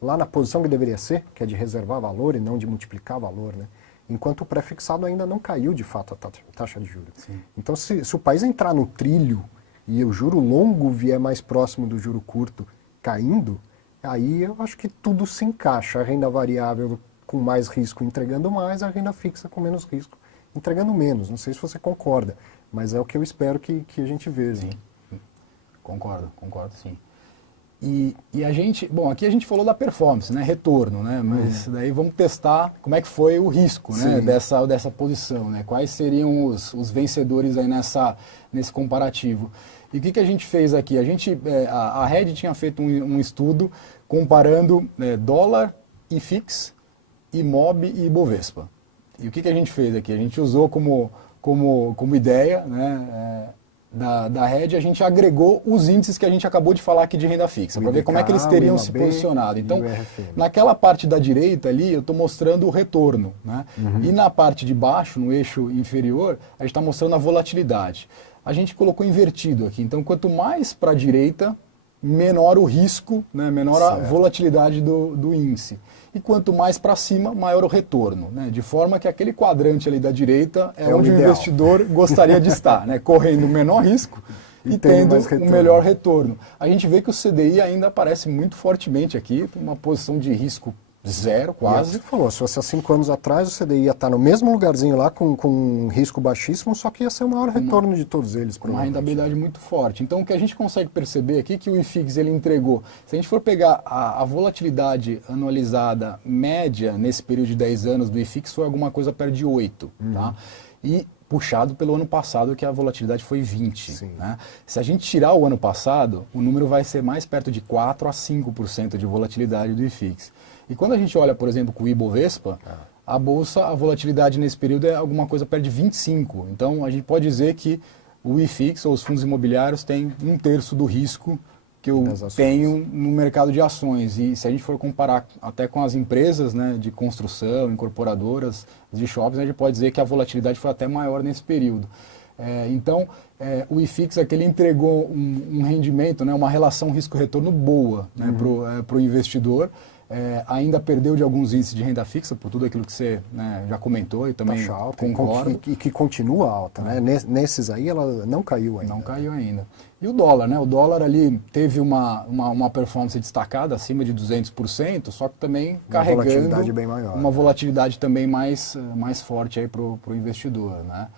lá na posição que deveria ser, que é de reservar valor e não de multiplicar valor, né? Enquanto o pré-fixado ainda não caiu de fato a taxa de juros. Sim. Então, se o país entrar no trilho e o juro longo vier mais próximo do juro curto caindo, aí eu acho que tudo se encaixa. A renda variável com mais risco entregando mais, a renda fixa com menos risco entregando menos. Não sei se você concorda, mas é o que eu espero que a gente veja. Sim, concordo sim. E a gente, bom, aqui a gente falou da performance, né, retorno, né, mas daí vamos testar como é que foi o risco, né, dessa posição, né, quais seriam os vencedores aí nesse comparativo. E o que a gente fez aqui? A Red tinha feito um estudo comparando dólar, IFIX, IMOB e Ibovespa. E o que a gente fez aqui? A gente usou como ideia, né, da Hedge, a gente agregou os índices que a gente acabou de falar aqui de renda fixa, para ver como é que eles teriam se posicionado. Então, naquela parte da direita ali, eu estou mostrando o retorno, né? E na parte de baixo, no eixo inferior, a gente está mostrando a volatilidade. A gente colocou invertido aqui, então quanto mais para a direita, menor o risco, né? Menor a volatilidade do índice. E quanto mais para cima, maior o retorno, né? De forma que aquele quadrante ali da direita é onde o investidor gostaria de estar, né? Correndo o menor risco e tendo o melhor retorno. A gente vê que o CDI ainda aparece muito fortemente aqui, uma posição de risco zero, quase. Você falou, se fosse há 5 anos atrás, o CDI ia estar no mesmo lugarzinho lá, com um risco baixíssimo, só que ia ser o maior retorno de todos eles. Uma rentabilidade muito forte. Então, o que a gente consegue perceber aqui é que o IFIX ele entregou, se a gente for pegar a volatilidade anualizada média nesse período de 10 anos do IFIX, foi alguma coisa perto de 8, tá? E puxado pelo ano passado, que a volatilidade foi 20. Né? Se a gente tirar o ano passado, o número vai ser mais perto de 4 a 5% de volatilidade do IFIX. E quando a gente olha, por exemplo, com o Ibovespa, a bolsa, a volatilidade nesse período é alguma coisa perto de 25. Então, a gente pode dizer que o IFIX, ou os fundos imobiliários, têm 1/3 do risco que eu tenho no mercado de ações. E se a gente for comparar até com as empresas, né, de construção, incorporadoras, de shoppings, a gente pode dizer que a volatilidade foi até maior nesse período. Então, o IFIX aqui, ele entregou um rendimento, né, uma relação risco-retorno boa, né, para o investidor. Ainda perdeu de alguns índices de renda fixa, por tudo aquilo que você, né, já comentou e também concordo. E que continua alta, né? Nesses aí ela não caiu ainda. Não caiu ainda. E o dólar, né? O dólar ali teve uma performance destacada, acima de 200%, só que também carregando volatilidade bem maior, uma volatilidade também mais forte aí para o investidor, né?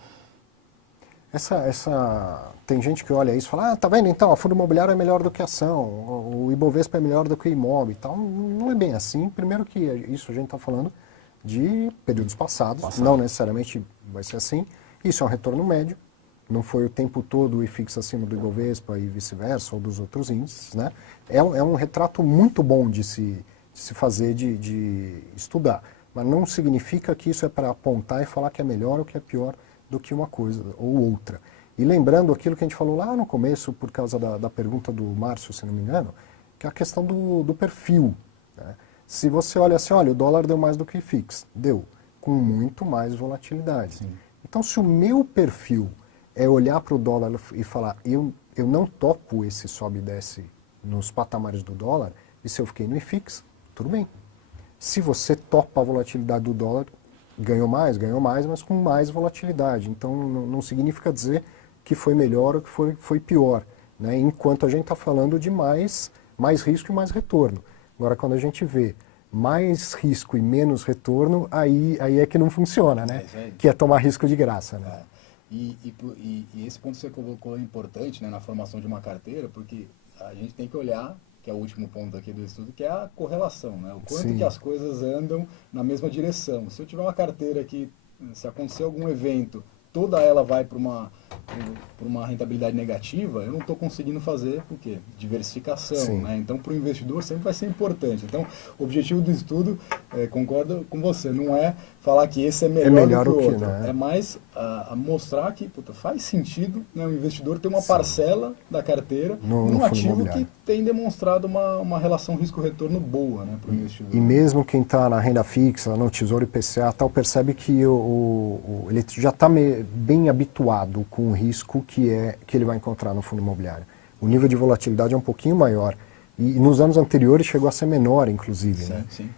Tem gente que olha isso e fala, tá vendo então, a fundo imobiliário é melhor do que a ação, o Ibovespa é melhor do que o imóvel e tal. Não é bem assim. Primeiro que isso a gente está falando de períodos passados, não necessariamente vai ser assim. Isso é um retorno médio, não foi o tempo todo o IFIX acima do Ibovespa e vice-versa, ou dos outros índices, né? É um retrato muito bom de se fazer, de estudar, mas não significa que isso é para apontar e falar que é melhor ou que é pior do que uma coisa ou outra. E lembrando aquilo que a gente falou lá no começo, por causa da pergunta do Márcio, se não me engano, que é a questão do perfil. Né? Se você olha assim, olha, o dólar deu mais do que o IFIX, deu, com muito mais volatilidade. Sim. Então, se o meu perfil é olhar para o dólar e falar, eu não topo esse sobe e desce nos patamares do dólar, e se eu fiquei no IFIX, tudo bem. Se você topa a volatilidade do dólar, ganhou mais, mas com mais volatilidade. Então, não significa dizer que foi melhor ou que foi pior, né? Enquanto a gente está falando de mais risco e mais retorno. Agora, quando a gente vê mais risco e menos retorno, aí é que não funciona, né? Que é tomar risco de graça, né? E esse ponto que você colocou é importante, né, na formação de uma carteira, porque a gente tem que olhar, que é o último ponto aqui do estudo, que é a correlação, né? O quanto que as coisas andam na mesma direção. Se eu tiver uma carteira que, se acontecer algum evento, toda ela vai para uma rentabilidade negativa, eu não estou conseguindo fazer o quê? Diversificação, né? Então, para o investidor sempre vai ser importante. Então, o objetivo do estudo, concordo com você, não é falar que esse é melhor do que o outro. É mais mostrar que faz sentido, né, o investidor ter uma parcela da carteira num ativo que tem demonstrado uma relação risco-retorno boa, né, para o investidor. E mesmo quem está na renda fixa, no Tesouro IPCA, tal, percebe que ele já está bem habituado com o risco que ele vai encontrar no fundo imobiliário. O nível de volatilidade é um pouquinho maior. E nos anos anteriores chegou a ser menor, inclusive. Sim, né? Sim.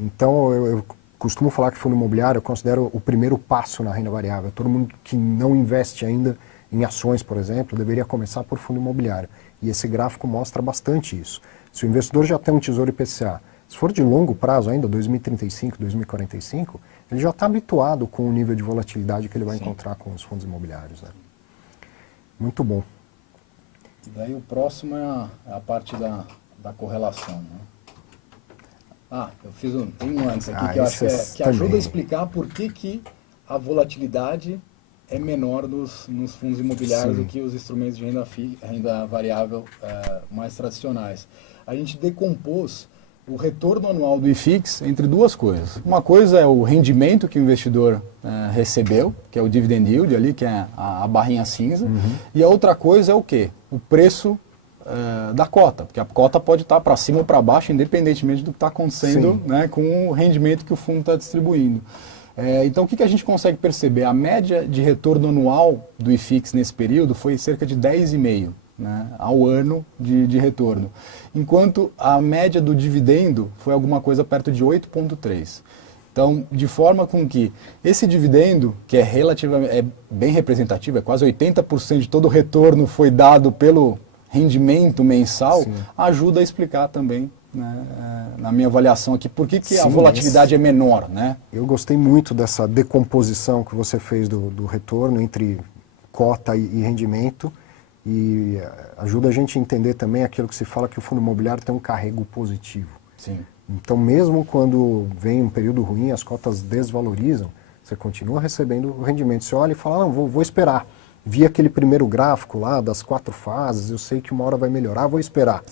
Então, eu costumo falar que fundo imobiliário eu considero o primeiro passo na renda variável. Todo mundo que não investe ainda em ações, por exemplo, deveria começar por fundo imobiliário. E esse gráfico mostra bastante isso. Se o investidor já tem um Tesouro IPCA, se for de longo prazo ainda, 2035, 2045, ele já está habituado com o nível de volatilidade que ele vai encontrar com os fundos imobiliários. Né? Muito bom. E daí o próximo é a parte da correlação, né? Eu fiz tem um antes aqui que eu acho que ajuda a explicar por que a volatilidade é menor nos fundos imobiliários do que os instrumentos de renda variável mais tradicionais. A gente decompôs o retorno anual do IFIX entre duas coisas. Uma coisa é o rendimento que o investidor recebeu, que é o dividend yield ali, que é a barrinha cinza, e a outra coisa é o quê? O preço da cota, porque a cota pode estar para cima ou para baixo, independentemente do que está acontecendo, né, com o rendimento que o fundo está distribuindo. Então, o que a gente consegue perceber? A média de retorno anual do IFIX nesse período foi cerca de 10,5%. Né, ao ano de retorno, enquanto a média do dividendo foi alguma coisa perto de 8,3%. Então, de forma com que esse dividendo, que é bem representativo, é quase 80% de todo o retorno foi dado pelo rendimento mensal, sim, ajuda a explicar também, né, na minha avaliação aqui, por que sim, a volatilidade é menor. Né? Eu gostei muito dessa decomposição que você fez do retorno entre cota e rendimento. E ajuda a gente a entender também aquilo que se fala que o fundo imobiliário tem um carrego positivo. Sim. Então, mesmo quando vem um período ruim, as cotas desvalorizam, você continua recebendo o rendimento. Você olha e fala, não, vou esperar. Vi aquele primeiro gráfico lá das 4 fases, eu sei que uma hora vai melhorar, vou esperar.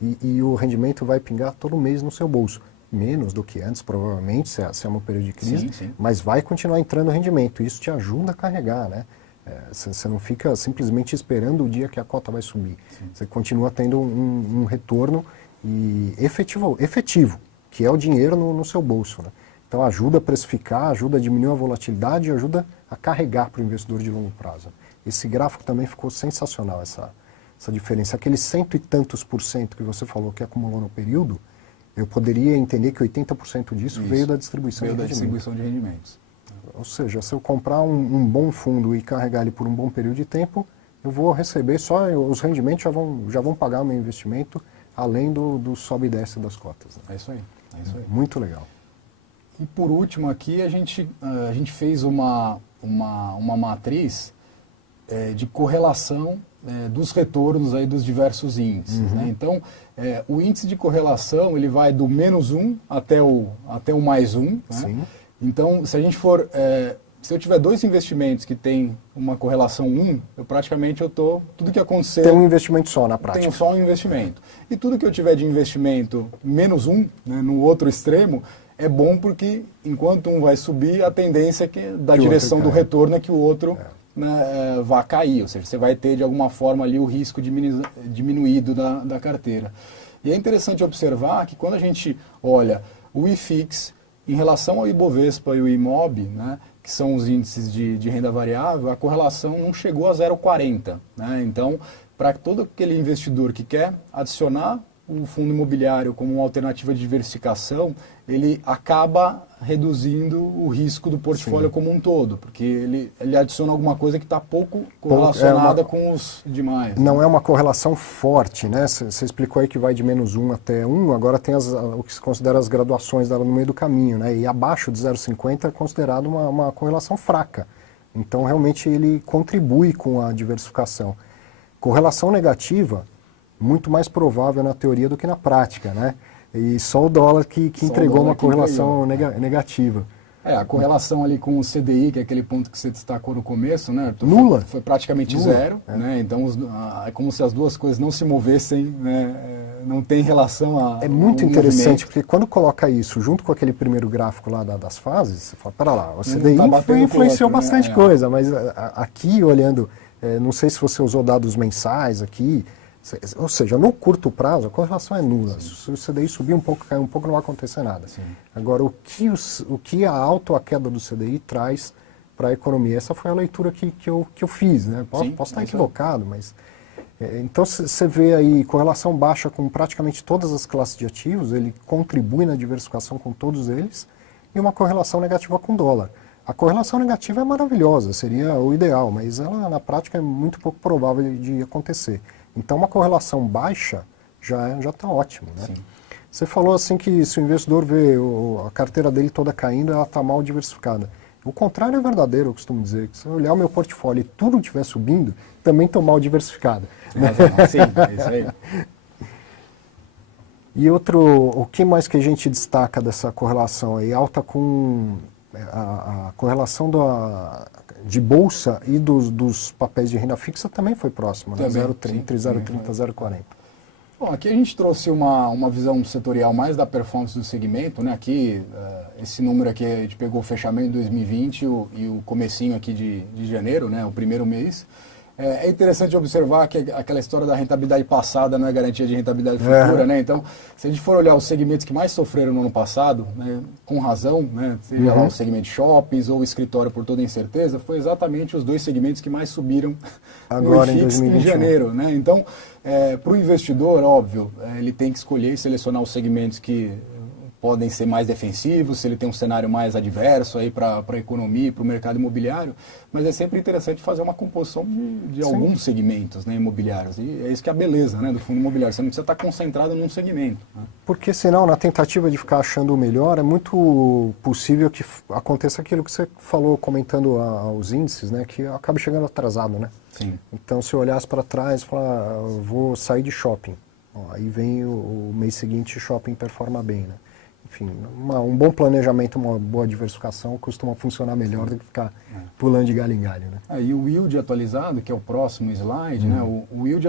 E o rendimento vai pingar todo mês no seu bolso. Menos do que antes, provavelmente, se é um período de crise, sim, sim, mas vai continuar entrando rendimento. Isso te ajuda a carregar, né? Você não fica simplesmente esperando o dia que a cota vai subir. Sim. Você continua tendo um retorno efetivo, que é o dinheiro no seu bolso. Né? Então ajuda a precificar, ajuda a diminuir a volatilidade e ajuda a carregar para o investidor de longo prazo. Esse gráfico também ficou sensacional, essa diferença. Aqueles 100 e tantos % que você falou que acumulou no período, eu poderia entender que 80% disso veio da distribuição de rendimentos. Ou seja, se eu comprar um bom fundo e carregar ele por um bom período de tempo, eu vou receber só os rendimentos já vão pagar o meu investimento, além do sobe e desce das cotas. Né? É isso aí. Muito legal. E por último aqui, a gente fez uma matriz de correlação dos retornos aí dos diversos índices. Né? Então, o índice de correlação ele vai do -1 até o +1. Né? Sim. Então, se a gente se eu tiver 2 investimentos que tem uma correlação 1, tudo que acontecer... Tem um investimento só na prática. Tenho só um investimento. E tudo que eu tiver de investimento -1, né, no outro extremo, é bom porque enquanto um vai subir, a tendência da direção do retorno é que o outro né, vá cair. Ou seja, você vai ter de alguma forma ali o risco diminuído da carteira. E é interessante observar que quando a gente olha o IFIX, em relação ao Ibovespa e o IMOB, né, que são os índices de renda variável, a correlação não chegou a 0,40. Né? Então, para todo aquele investidor que quer adicionar o fundo imobiliário como uma alternativa de diversificação, ele acaba reduzindo o risco do portfólio sim, como um todo, porque ele adiciona alguma coisa que está pouco correlacionada com os demais. Não, né? É uma correlação forte, né? Você explicou aí que vai de -1 até 1, agora tem o que se considera as graduações dela no meio do caminho, né? E abaixo de 0,50 é considerado uma correlação fraca. Então, realmente, ele contribui com a diversificação. Correlação negativa, muito mais provável na teoria do que na prática, né? E só o dólar que entregou uma correlação negativa. A correlação ali com o CDI, que é aquele ponto que você destacou no começo, né? Nula. Foi praticamente zero, né? Então é como se as duas coisas não se movessem, né? Não tem relação a... É muito interessante, porque quando coloca isso junto com aquele primeiro gráfico lá das fases, você fala, pera lá, o CDI influenciou bastante coisa, mas aqui olhando, não sei se você usou dados mensais aqui, ou seja, no curto prazo a correlação é nula. Sim. Se o CDI subir um pouco, cair um pouco, não vai acontecer nada. Sim. Agora, o que a alta ou a queda do CDI traz para a economia? Essa foi a leitura que eu fiz. Né? Posso estar equivocado, mas... então, você vê aí correlação baixa com praticamente todas as classes de ativos, ele contribui na diversificação com todos eles, e uma correlação negativa com o dólar. A correlação negativa é maravilhosa, seria o ideal, mas ela, na prática, é muito pouco provável de acontecer. Então, uma correlação baixa já está ótimo, né? Sim. Você falou assim que se o investidor vê a carteira dele toda caindo, ela está mal diversificada. O contrário é verdadeiro, eu costumo dizer. Se eu olhar o meu portfólio e tudo estiver subindo, também estou mal diversificado. Sim, é isso aí. E o que mais que a gente destaca dessa correlação aí? Alta com a correlação de bolsa e dos papéis de renda fixa também foi próxima, né? Entre 0,30 e 0,40. Bom, aqui a gente trouxe uma visão setorial mais da performance do segmento, né? Aqui, esse número aqui, a gente pegou o fechamento de 2020 e o comecinho aqui de janeiro, né? O primeiro mês. É interessante observar que aquela história da rentabilidade passada não é garantia de rentabilidade futura, né? Então, se a gente for olhar os segmentos que mais sofreram no ano passado, né, com razão, né, seja lá o segmento de shoppings ou o escritório por toda incerteza, foi exatamente os dois segmentos que mais subiram agora no IFIX em janeiro, né? Então, para o investidor, óbvio, ele tem que escolher e selecionar os segmentos que podem ser mais defensivos, se ele tem um cenário mais adverso aí para a economia e para o mercado imobiliário, mas é sempre interessante fazer uma composição de alguns segmentos, né, imobiliários. E é isso que é a beleza, né, do fundo imobiliário. Você não precisa estar concentrado num segmento, né? Porque senão, na tentativa de ficar achando o melhor, é muito possível que aconteça aquilo que você falou, comentando os índices, né, que acaba chegando atrasado, né? Sim. Então, se eu olhasse para trás e falar, eu vou sair de shopping, aí vem o mês seguinte o shopping performa bem, né? Enfim, um bom planejamento, uma boa diversificação costuma funcionar melhor do que ficar pulando de galho em galho, né? E o yield atualizado, que é o próximo slide, né? O yield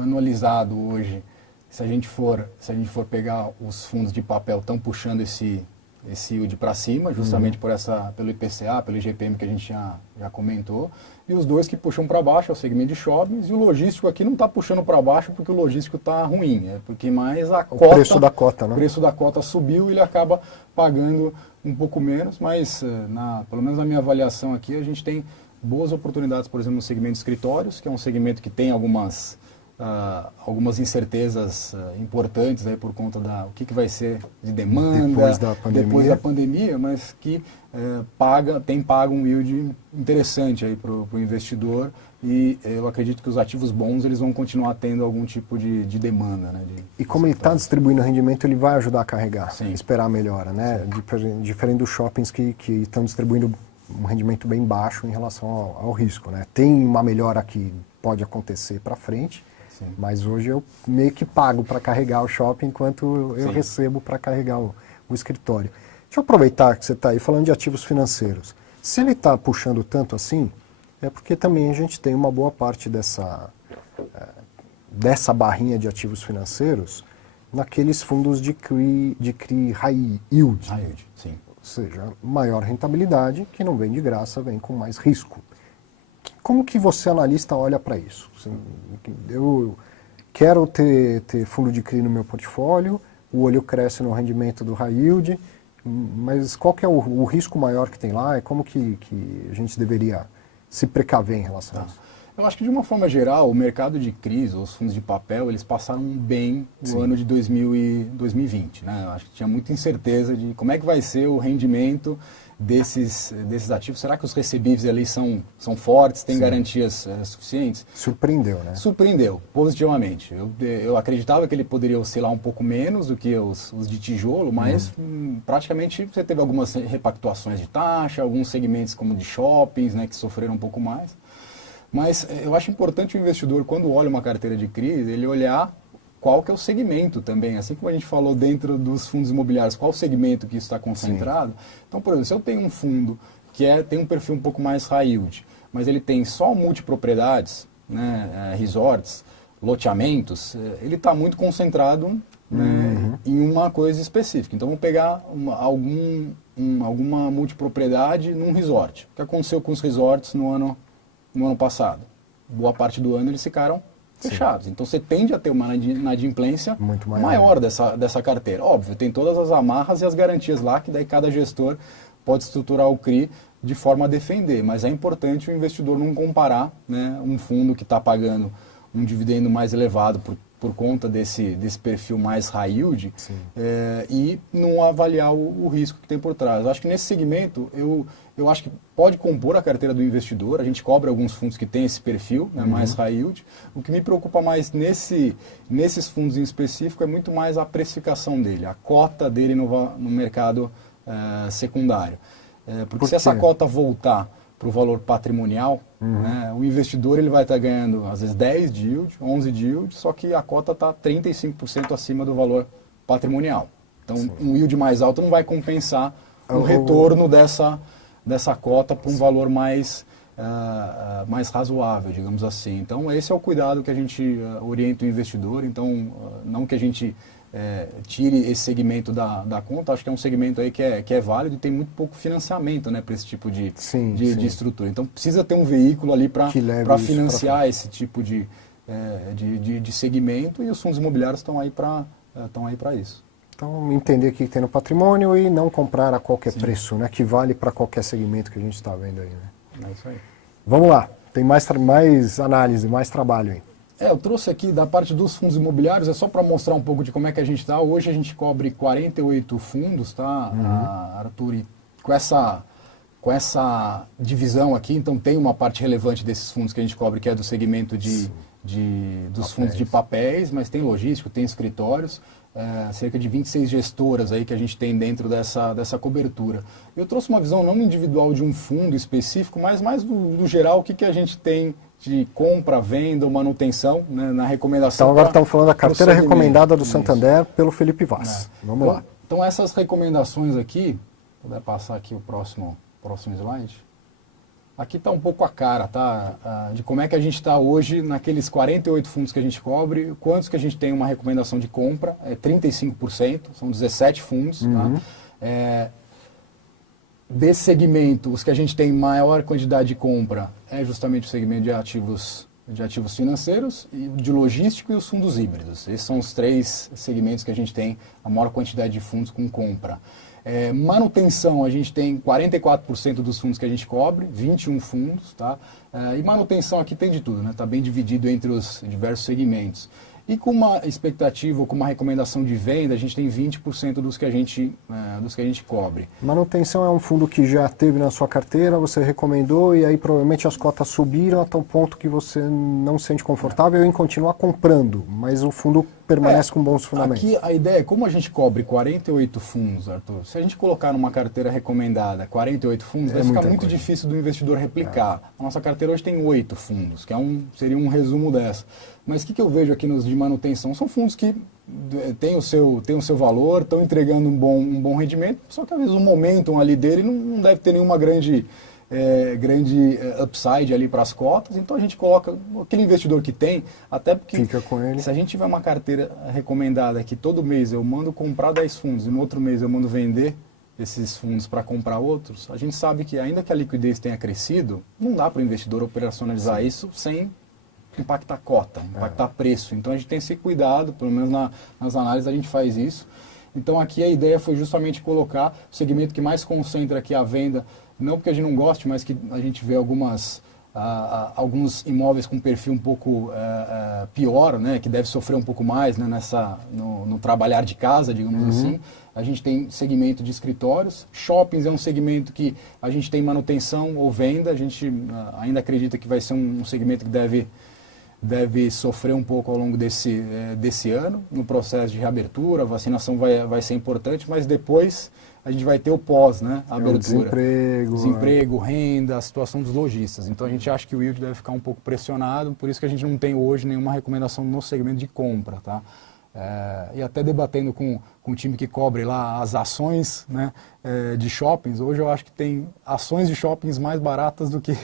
anualizado hoje, se a gente for pegar os fundos de papel, estão puxando esse yield para cima, justamente pelo IPCA, pelo IGPM que a gente já comentou. E os dois que puxam para baixo é o segmento de shoppings, e o logístico aqui não está puxando para baixo porque o logístico está ruim, porque mais o preço da cota, né? O preço da cota subiu e ele acaba pagando um pouco menos, mas pelo menos na minha avaliação aqui a gente tem boas oportunidades, por exemplo, no segmento de escritórios, que é um segmento que tem algumas incertezas importantes aí por conta o que vai ser de demanda depois da pandemia, mas que tem pago um yield interessante aí para o investidor, e eu acredito que os ativos bons eles vão continuar tendo algum tipo de demanda, né? E como ele está distribuindo rendimento, ele vai ajudar a carregar, Sim. esperar a melhora, né? Diferente dos shoppings que estão distribuindo um rendimento bem baixo em relação ao risco, né? Tem uma melhora que pode acontecer para frente. Sim. Mas hoje eu meio que pago para carregar o shopping enquanto eu recebo para carregar o escritório. Deixa eu aproveitar que você está aí falando de ativos financeiros. Se ele está puxando tanto assim, é porque também a gente tem uma boa parte dessa barrinha de ativos financeiros naqueles fundos de CRI high yield. High yield, sim. Ou seja, maior rentabilidade, que não vem de graça, vem com mais risco. Como que você, analista, olha para isso? Assim, eu quero ter fundo de CRI no meu portfólio, o olho cresce no rendimento do high yield, mas qual que é o risco maior que tem lá e como que a gente deveria se precaver em relação a isso? Eu acho que, de uma forma geral, o mercado de CRIs, os fundos de papel, eles passaram bem o ano de 2020. Né? Eu acho que tinha muita incerteza de como é que vai ser o rendimento desses ativos. Será que os recebíveis ali são fortes, têm garantias suficientes? Surpreendeu, né? Surpreendeu, positivamente. Eu acreditava que ele poderia oscilar um pouco menos do que os de tijolo, mas praticamente você teve algumas repactuações de taxa, alguns segmentos como de shoppings, né, que sofreram um pouco mais. Mas eu acho importante o investidor, quando olha uma carteira de CRI, ele olhar qual que é o segmento também. Assim como a gente falou dentro dos fundos imobiliários, qual o segmento que isso está concentrado. Sim. Então, por exemplo, se eu tenho um fundo que tem um perfil um pouco mais high yield, mas ele tem só multipropriedades, né, resorts, loteamentos, ele está muito concentrado, né, em uma coisa específica. Então, vamos pegar alguma multipropriedade num resort. O que aconteceu com os resorts no ano passado? Boa parte do ano eles ficaram fechados. Sim. Então você tende a ter uma inadimplência muito maior dessa carteira. Óbvio, tem todas as amarras e as garantias lá, que daí cada gestor pode estruturar o CRI de forma a defender. Mas é importante o investidor não comparar, né, um fundo que está pagando um dividendo mais elevado por conta desse perfil mais high yield, e não avaliar o risco que tem por trás. Eu acho que nesse segmento, eu acho que pode compor a carteira do investidor. A gente cobre alguns fundos que têm esse perfil, né, mais high yield. O que me preocupa mais nesses fundos em específico é muito mais a precificação dele, a cota dele no mercado secundário. Porque se essa cota voltar para o valor patrimonial, né, o investidor ele vai estar ganhando, às vezes, 10 de yield, 11 de yield, só que a cota está 35% acima do valor patrimonial. Então, um yield mais alto não vai compensar o retorno dessa cota para um valor mais mais razoável, digamos assim. Então, esse é o cuidado que a gente orienta o investidor. Então, não que a gente tire esse segmento da conta, acho que é um segmento aí que é válido e tem muito pouco financiamento, né, para esse tipo de estrutura. Então, precisa ter um veículo ali para financiar esse tipo de segmento, e os fundos imobiliários estão aí para isso. Então, entender o que tem no patrimônio e não comprar a qualquer preço, né, que vale para qualquer segmento que a gente está vendo aí. Né? É isso aí. Vamos lá, tem mais análise, mais trabalho aí. Eu trouxe aqui da parte dos fundos imobiliários, é só para mostrar um pouco de como é que a gente está. Hoje a gente cobre 48 fundos, tá, Arthur? E com essa divisão aqui, então tem uma parte relevante desses fundos que a gente cobre, que é do segmento dos fundos de papéis, mas tem logístico, tem escritórios, cerca de 26 gestoras aí que a gente tem dentro dessa cobertura. Eu trouxe uma visão não individual de um fundo específico, mas mais do geral, o que a gente tem de compra, venda ou manutenção, né, na recomendação. Então agora estamos falando da carteira recomendada do Santander pelo Felipe Vaz. Vamos lá. Então essas recomendações aqui, vou puder passar aqui o próximo slide. Aqui está um pouco a cara, tá? De como é que a gente está hoje naqueles 48 fundos que a gente cobre, quantos que a gente tem uma recomendação de compra, 35%, são 17 fundos, tá? Desse segmento, os que a gente tem maior quantidade de compra é justamente o segmento de ativos financeiros, de logístico e os fundos híbridos. Esses são os 3 segmentos que a gente tem a maior quantidade de fundos com compra. Manutenção, a gente tem 44% dos fundos que a gente cobre, 21 fundos, tá? E manutenção aqui tem de tudo, né? Está bem dividido entre os diversos segmentos. E com uma expectativa ou com uma recomendação de venda, a gente tem 20% dos que a gente cobre. Manutenção é um fundo que já teve na sua carteira, você recomendou, e aí provavelmente as cotas subiram até um ponto que você não se sente confortável em continuar comprando, mas o fundo permanece com bons fundamentos. Aqui a ideia é, como a gente cobre 48 fundos, Arthur, se a gente colocar numa carteira recomendada 48 fundos, vai ficar muito difícil do investidor replicar. A nossa carteira hoje tem 8 fundos, que seria um resumo dessa. Mas o que eu vejo aqui nos de manutenção? São fundos que têm o seu valor, estão entregando um bom rendimento, só que às vezes o momentum ali dele não deve ter nenhuma grande upside ali para as cotas, então a gente coloca aquele investidor que tem, até porque fica com ele. Se a gente tiver uma carteira recomendada que todo mês eu mando comprar 10 fundos e no outro mês eu mando vender esses fundos para comprar outros, a gente sabe que ainda que a liquidez tenha crescido, não dá para o investidor operacionalizar isso sem impactar cota, impactar preço. Então a gente tem esse cuidado, pelo menos nas análises a gente faz isso. Então aqui a ideia foi justamente colocar o segmento que mais concentra aqui a venda, não porque a gente não goste, mas que a gente vê alguns imóveis com perfil um pouco pior, né, que deve sofrer um pouco mais, né, no trabalhar de casa, digamos assim. A gente tem segmento de escritórios, shoppings é um segmento que a gente tem manutenção ou venda, a gente ainda acredita que vai ser um segmento que deve sofrer um pouco ao longo desse ano, no processo de reabertura. A vacinação vai ser importante, mas depois a gente vai ter o pós, né? A abertura. Desemprego, renda, a situação dos lojistas. Então a gente acha que o yield deve ficar um pouco pressionado, por isso que a gente não tem hoje nenhuma recomendação no segmento de compra, tá? E até debatendo com o time que cobre lá as ações, né, de shoppings, hoje eu acho que tem ações de shoppings mais baratas do que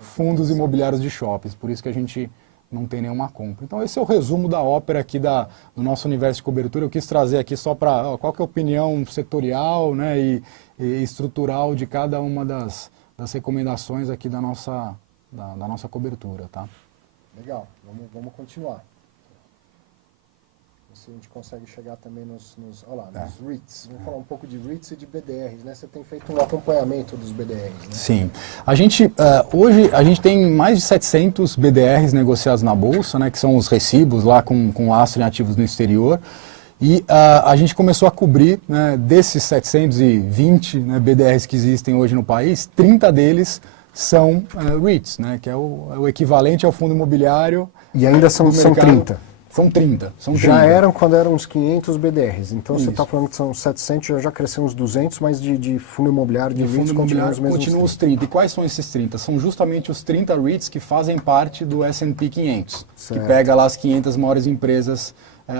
fundos imobiliários de shoppings, por isso que a gente não tem nenhuma compra. Então esse é o resumo da ópera aqui do nosso universo de cobertura. Eu quis trazer aqui só para qual que é a opinião setorial, né, e estrutural de cada uma das recomendações aqui da nossa cobertura, tá? Legal, vamos continuar. Se a gente consegue chegar também nos REITs. Vamos falar um pouco de REITs e de BDRs, né? Você tem feito um acompanhamento dos BDRs, né? Sim. A gente, hoje, a gente tem mais de 700 BDRs negociados na Bolsa, né? Que são os recibos lá com lastro em ativos no exterior. E a gente começou a cobrir, né, desses 720, né, BDRs que existem hoje no país, 30 deles são REITs, né? Que é o equivalente ao fundo imobiliário. E ainda são 30. São 30. Já eram quando eram uns 500 BDRs. Então você está falando que são 700, já cresceu uns 200, mas de fundo imobiliário, de REITs, continuam os 30. E quais são esses 30? São justamente os 30 REITs que fazem parte do S&P 500, certo, que pega lá as 500 maiores empresas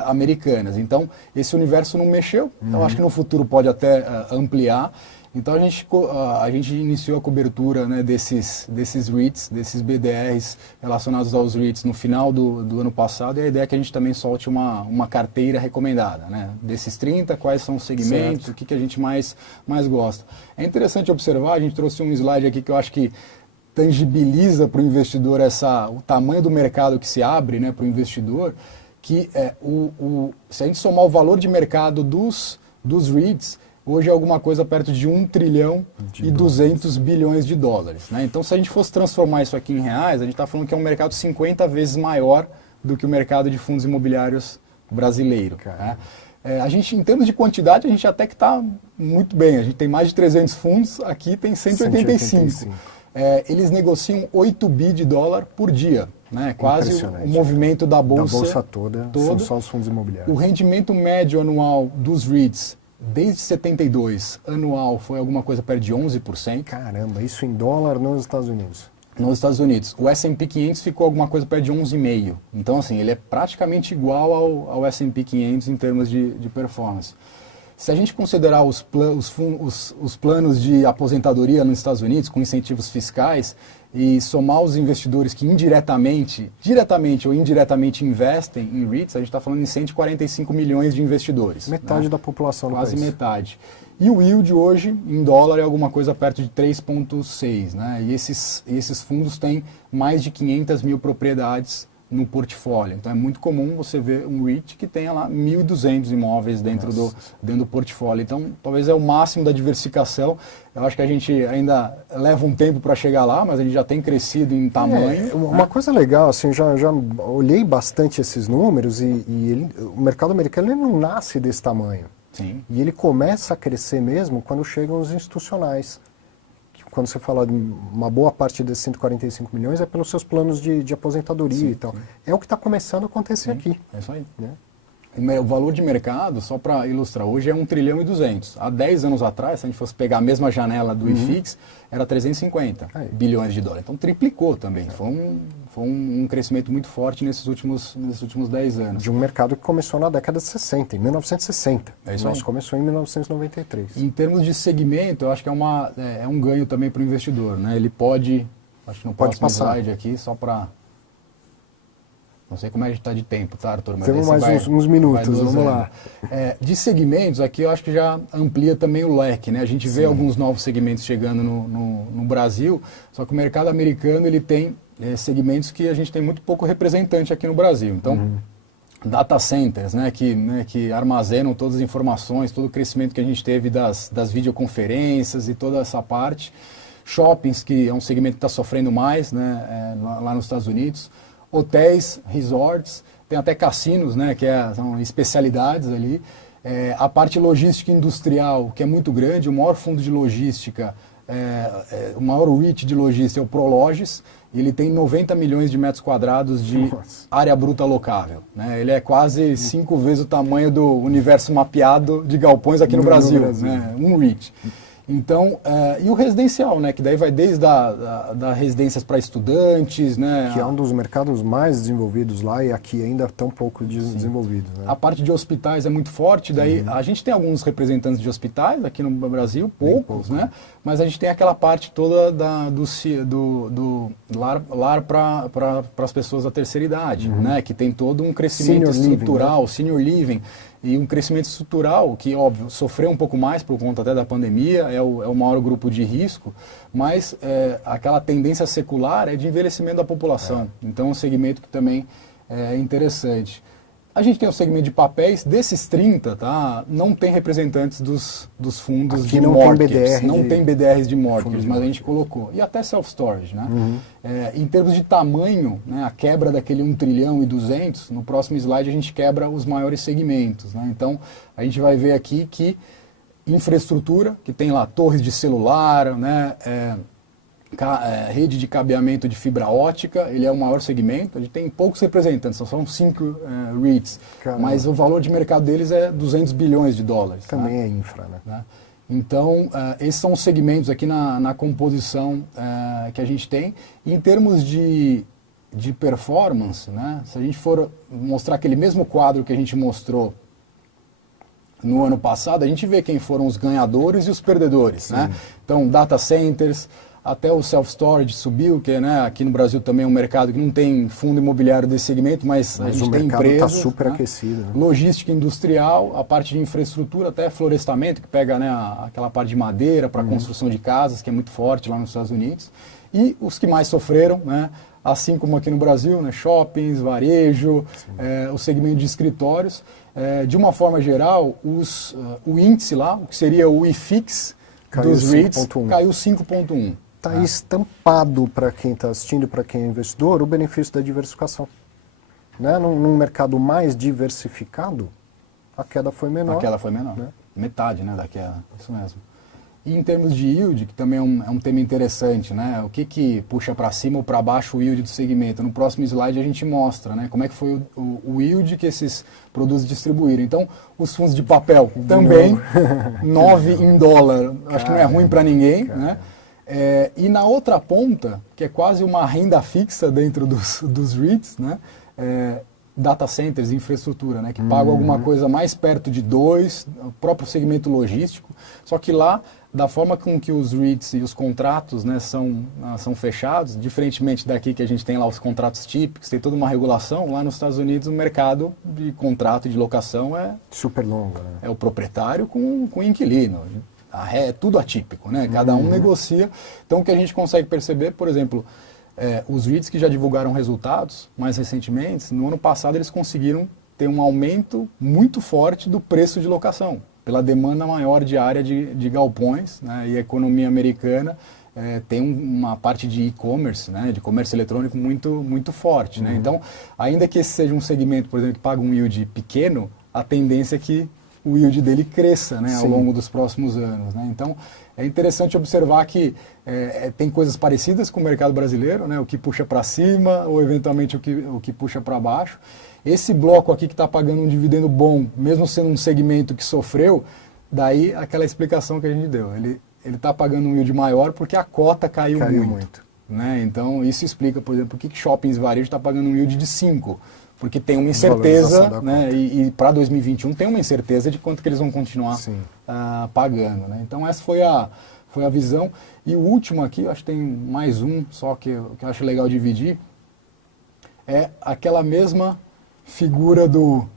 americanas. Então, esse universo não mexeu. Eu acho que no futuro pode até ampliar. Então a gente iniciou a cobertura, né, desses REITs, desses BDRs relacionados aos REITs no final do ano passado, e a ideia é que a gente também solte uma carteira recomendada, né? Desses 30, quais são os segmentos, o que a gente mais gosta. É interessante observar, a gente trouxe um slide aqui que eu acho que tangibiliza para o investidor o tamanho do mercado que se abre, né, para o investidor, que se a gente somar o valor de mercado dos REITs, hoje é alguma coisa perto de 1 trilhão e 200 bilhões de dólares. Né? Então, se a gente fosse transformar isso aqui em reais, a gente está falando que é um mercado 50 vezes maior do que o mercado de fundos imobiliários brasileiro. Né? A gente, em termos de quantidade, a gente até que está muito bem. A gente tem mais de 300 fundos, aqui tem 185. Eles negociam 8 bi de dólar por dia. Né? Quase o movimento da bolsa toda, são só os fundos imobiliários. O rendimento médio anual dos REITs, desde 72, anual, foi alguma coisa perto de 11%. Caramba, isso em dólar nos Estados Unidos? Nos Estados Unidos. O S&P 500 ficou alguma coisa perto de 11,5%. Então, assim, ele é praticamente igual ao S&P 500 em termos de performance. Se a gente considerar os planos de aposentadoria nos Estados Unidos, com incentivos fiscais, e somar os investidores que diretamente ou indiretamente investem em REITs, a gente está falando em 145 milhões de investidores. Metade da população do país. Quase metade. E o yield hoje, em dólar, é alguma coisa perto de 3,6. Né? E esses fundos têm mais de 500 mil propriedades no portfólio. Então é muito comum você ver um REIT que tenha lá 1.200 imóveis dentro do portfólio. Então talvez é o máximo da diversificação. Eu acho que a gente ainda leva um tempo para chegar lá, mas a gente já tem crescido em tamanho. Uma coisa legal, assim, já olhei bastante esses números e o mercado americano ele não nasce desse tamanho. Sim. E ele começa a crescer mesmo quando chegam os institucionais. Quando você fala de uma boa parte desses 145 milhões é pelos seus planos de aposentadoria e tal. É o que está começando a acontecer aqui. É isso aí. Né? O valor de mercado, só para ilustrar, hoje é 1 trilhão e 200. Há 10 anos atrás, se a gente fosse pegar a mesma janela do IFIX, era 350 bilhões de dólares. Então triplicou também. Foi um crescimento muito forte nesses últimos 10 anos. De um mercado que começou na década de 60, em 1960. É isso aí. Nosso começou em 1993. Em termos de segmento, eu acho que é um ganho também para o investidor. Né? Ele pode, acho que no próximo slide aqui, só para... Não sei como a gente está de tempo, tá, Arthur? Mas temos mais uns minutos, vamos lá. De segmentos, aqui eu acho que já amplia também o leque, né? A gente vê alguns novos segmentos chegando no Brasil, só que o mercado americano ele tem segmentos que a gente tem muito pouco representante aqui no Brasil. Então, data centers, né, que armazenam todas as informações, todo o crescimento que a gente teve das videoconferências e toda essa parte. Shoppings, que é um segmento que está sofrendo mais, né, lá nos Estados Unidos. Hotéis, resorts, tem até cassinos, né, que são especialidades ali. A parte logística industrial, que é muito grande, o maior fundo de logística, o maior REIT de logística é o Prologis, e ele tem 90 milhões de metros quadrados de área bruta locável. Né? Ele é quase 5 vezes o tamanho do universo mapeado de galpões aqui no Brasil. Né? Um REIT. Então, e o residencial, né, que daí vai desde da residências para estudantes, né, que é um dos mercados mais desenvolvidos lá e aqui ainda tão pouco desenvolvido. Né? A parte de hospitais é muito forte, daí a gente tem alguns representantes de hospitais aqui no Brasil, poucos, né, mas a gente tem aquela parte toda do lar para as pessoas da terceira idade, né, que tem todo um crescimento estrutural, senior living, e um crescimento estrutural que, óbvio, sofreu um pouco mais por conta até da pandemia, é o maior grupo de risco, mas aquela tendência secular é de envelhecimento da população. Então, é um segmento que também é interessante. A gente tem o segmento de papéis, desses 30, tá? Não tem representantes dos fundos aqui de mortgages. Não tem BDRs de mortgages, mas a gente colocou. E até self-storage, né? Em termos de tamanho, né, a quebra daquele 1 trilhão e 200, no próximo slide a gente quebra os maiores segmentos. Né? Então, a gente vai ver aqui que infraestrutura, que tem lá torres de celular, né, rede de cabeamento de fibra ótica, ele é o maior segmento, a gente tem poucos representantes, são 5 REITs, mas o valor de mercado deles é 200 bilhões de dólares. Também é infra, né? Então, esses são os segmentos aqui na composição que a gente tem. E em termos de performance, né, se a gente for mostrar aquele mesmo quadro que a gente mostrou no ano passado, a gente vê quem foram os ganhadores e os perdedores, né? Então, data centers, até o self-storage subiu, que né, aqui no Brasil também é um mercado que não tem fundo imobiliário desse segmento, mas a gente tem empresas. O mercado está super aquecido. Né? Logística industrial, a parte de infraestrutura, até florestamento, que pega né, aquela parte de madeira para construção de casas, que é muito forte lá nos Estados Unidos. E os que mais sofreram, né, assim como aqui no Brasil, né, shoppings, varejo, o segmento de escritórios. De uma forma geral, o índice lá, o que seria o IFIX dos REITs, caiu 5,1. Está estampado para quem está assistindo, para quem é investidor, o benefício da diversificação. Né? Num mercado mais diversificado, a queda foi menor. A queda foi menor, né? Metade né, da queda, isso mesmo. E em termos de yield, que também é um tema interessante, né? O que puxa para cima ou para baixo o yield do segmento? No próximo slide a gente mostra né, como é que foi o yield que esses produtos distribuíram. Então, os fundos de papel também, 9 em dólar, acho que não é ruim para ninguém, né? E na outra ponta, que é quase uma renda fixa dentro dos REITs, né? Data centers, infraestrutura, né? Que pagam alguma coisa mais perto de 2, o próprio segmento logístico, só que lá, da forma com que os REITs e os contratos né, são fechados, diferentemente daqui que a gente tem lá os contratos típicos, tem toda uma regulação, lá nos Estados Unidos o mercado de contrato de locação é super longo, né? É o proprietário com o inquilino. É tudo atípico, né? Cada um negocia. Então, o que a gente consegue perceber, por exemplo, os REITs que já divulgaram resultados mais recentemente, no ano passado eles conseguiram ter um aumento muito forte do preço de locação, pela demanda maior de área de galpões, né? E a economia americana tem uma parte de e-commerce, né? De comércio eletrônico muito forte. Né? Então, ainda que esse seja um segmento, por exemplo, que paga um yield pequeno, a tendência é que o yield dele cresça né, ao longo dos próximos anos. Né? Então, é interessante observar que tem coisas parecidas com o mercado brasileiro, né? O que puxa para cima ou, eventualmente, o que puxa para baixo. Esse bloco aqui que está pagando um dividendo bom, mesmo sendo um segmento que sofreu, daí aquela explicação que a gente deu. Ele está pagando um yield maior porque a cota caiu muito. Né? Então, isso explica, por exemplo, por que shoppings varejo está pagando um yield de 5%. Porque tem uma incerteza, né, e para 2021 tem uma incerteza de quanto que eles vão continuar pagando. Né? Então essa foi a visão. E o último aqui, acho que tem mais um, só que eu acho legal dividir, é aquela mesma figura do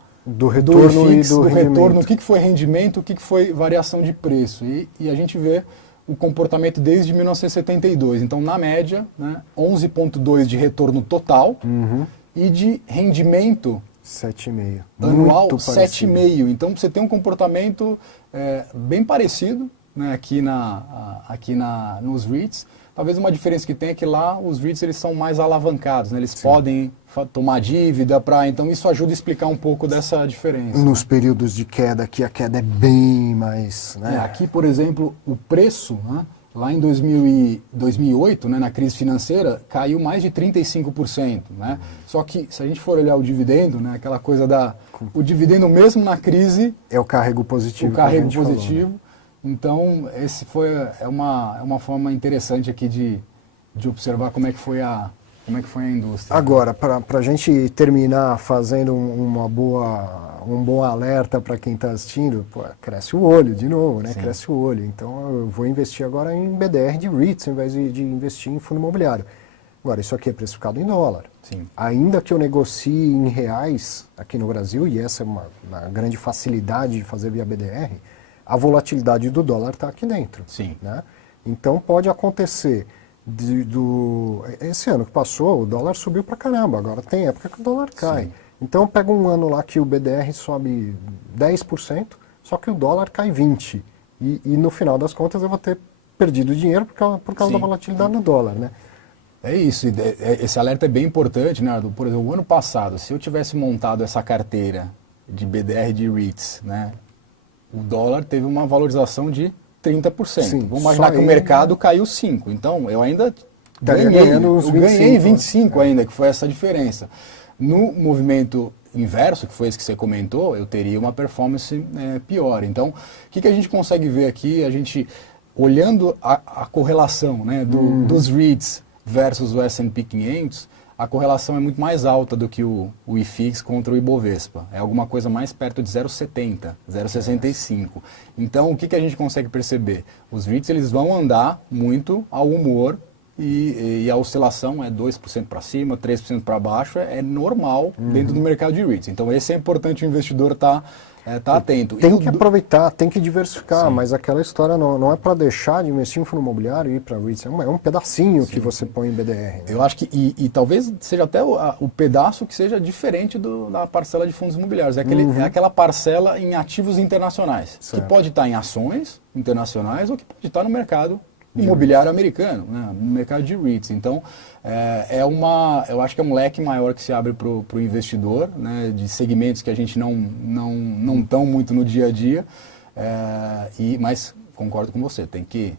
retorno IFIX, e do retorno, o que foi rendimento, o que foi variação de preço. E a gente vê o comportamento desde 1972. Então, na média, né, 11,2% de retorno total, e de rendimento 7,5 anual 7,5. Então você tem um comportamento bem parecido né, aqui nos REITs. Talvez uma diferença que tem é que lá os REITs eles são mais alavancados, né? Eles podem tomar dívida então isso ajuda a explicar um pouco dessa diferença. Nos períodos de queda aqui a queda é bem mais... Né? Aqui, por exemplo, o preço... Né, lá em 2008, né, na crise financeira, caiu mais de 35%. Né? Só que, se a gente for olhar o dividendo, né, aquela coisa o dividendo mesmo na crise... É o carrego positivo. O carrego positivo. Falou, né? Então, esse é uma forma interessante aqui de observar como é que foi a indústria. Agora, para a gente terminar fazendo um bom alerta para quem está assistindo, cresce o olho de novo, né? Sim. Cresce o olho. Então eu vou investir agora em BDR de REITs, ao invés de investir em fundo imobiliário. Agora, isso aqui é precificado em dólar. Sim. Ainda que eu negocie em reais aqui no Brasil, e essa é uma grande facilidade de fazer via BDR, a volatilidade do dólar está aqui dentro. Sim. Né? Então pode acontecer... Esse ano que passou, o dólar subiu pra caramba, agora tem época que o dólar cai. Sim. Então pega um ano lá que o BDR sobe 10%, só que o dólar cai 20%. E no final das contas eu vou ter perdido dinheiro por causa da volatilidade do dólar, né? É isso, esse alerta é bem importante, né, Arthur? Por exemplo, o ano passado, se eu tivesse montado essa carteira de BDR de REITs, né, o dólar teve uma valorização de 30%. Sim, vamos imaginar que o mercado caiu 5%. Então, eu ainda ganhei 25% ainda, que foi essa diferença. No movimento inverso, que foi esse que você comentou, eu teria uma performance pior. Então, o que a gente consegue ver aqui? A gente, olhando a correlação né, dos REITs versus o S&P 500, a correlação é muito mais alta do que o IFIX contra o Ibovespa. É alguma coisa mais perto de 0,70, 0,65. Então, o que a gente consegue perceber? Os REITs eles vão andar muito ao humor e a oscilação é 2% para cima, 3% para baixo, é normal dentro do mercado de REITs. Então, esse é importante o investidor estar atento. Tem que aproveitar, tem que diversificar, Sim. mas aquela história não é para deixar de investir em fundo imobiliário e ir para REITs, é um pedacinho que você põe em BDR. Né? Eu acho que, e talvez seja até o pedaço que seja diferente da parcela de fundos imobiliários. É aquela parcela em ativos internacionais, Certo. que pode estar em ações internacionais ou que pode estar no mercado imobiliário americano, né, no mercado de REITs. Então, eu acho que é um leque maior que se abre para o investidor, né, de segmentos que a gente não estão muito no dia a dia, mas concordo com você, tem que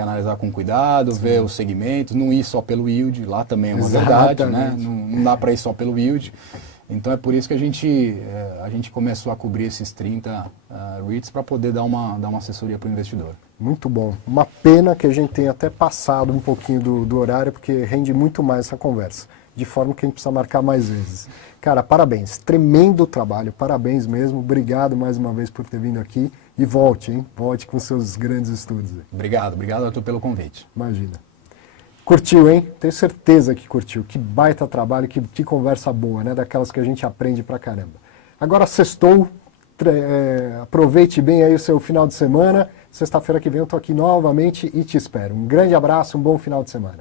analisar com cuidado, ver os segmentos, não ir só pelo yield, lá também é uma verdade, né, não dá para ir só pelo yield. Então é por isso que a gente começou a cobrir esses 30 REITs para poder dar uma assessoria para o investidor. Muito bom. Uma pena que a gente tenha até passado um pouquinho do horário, porque rende muito mais essa conversa, de forma que a gente precisa marcar mais vezes. Cara, parabéns, tremendo trabalho, parabéns mesmo, obrigado mais uma vez por ter vindo aqui e volte, hein? Volte com seus grandes estudos. Obrigado, Arthur, pelo convite. Imagina. Curtiu, hein? Tenho certeza que curtiu. Que baita trabalho, que conversa boa, né? Daquelas que a gente aprende pra caramba. Agora sextou, aproveite bem aí o seu final de semana. Sexta-feira que vem eu tô aqui novamente e te espero. Um grande abraço, um bom final de semana.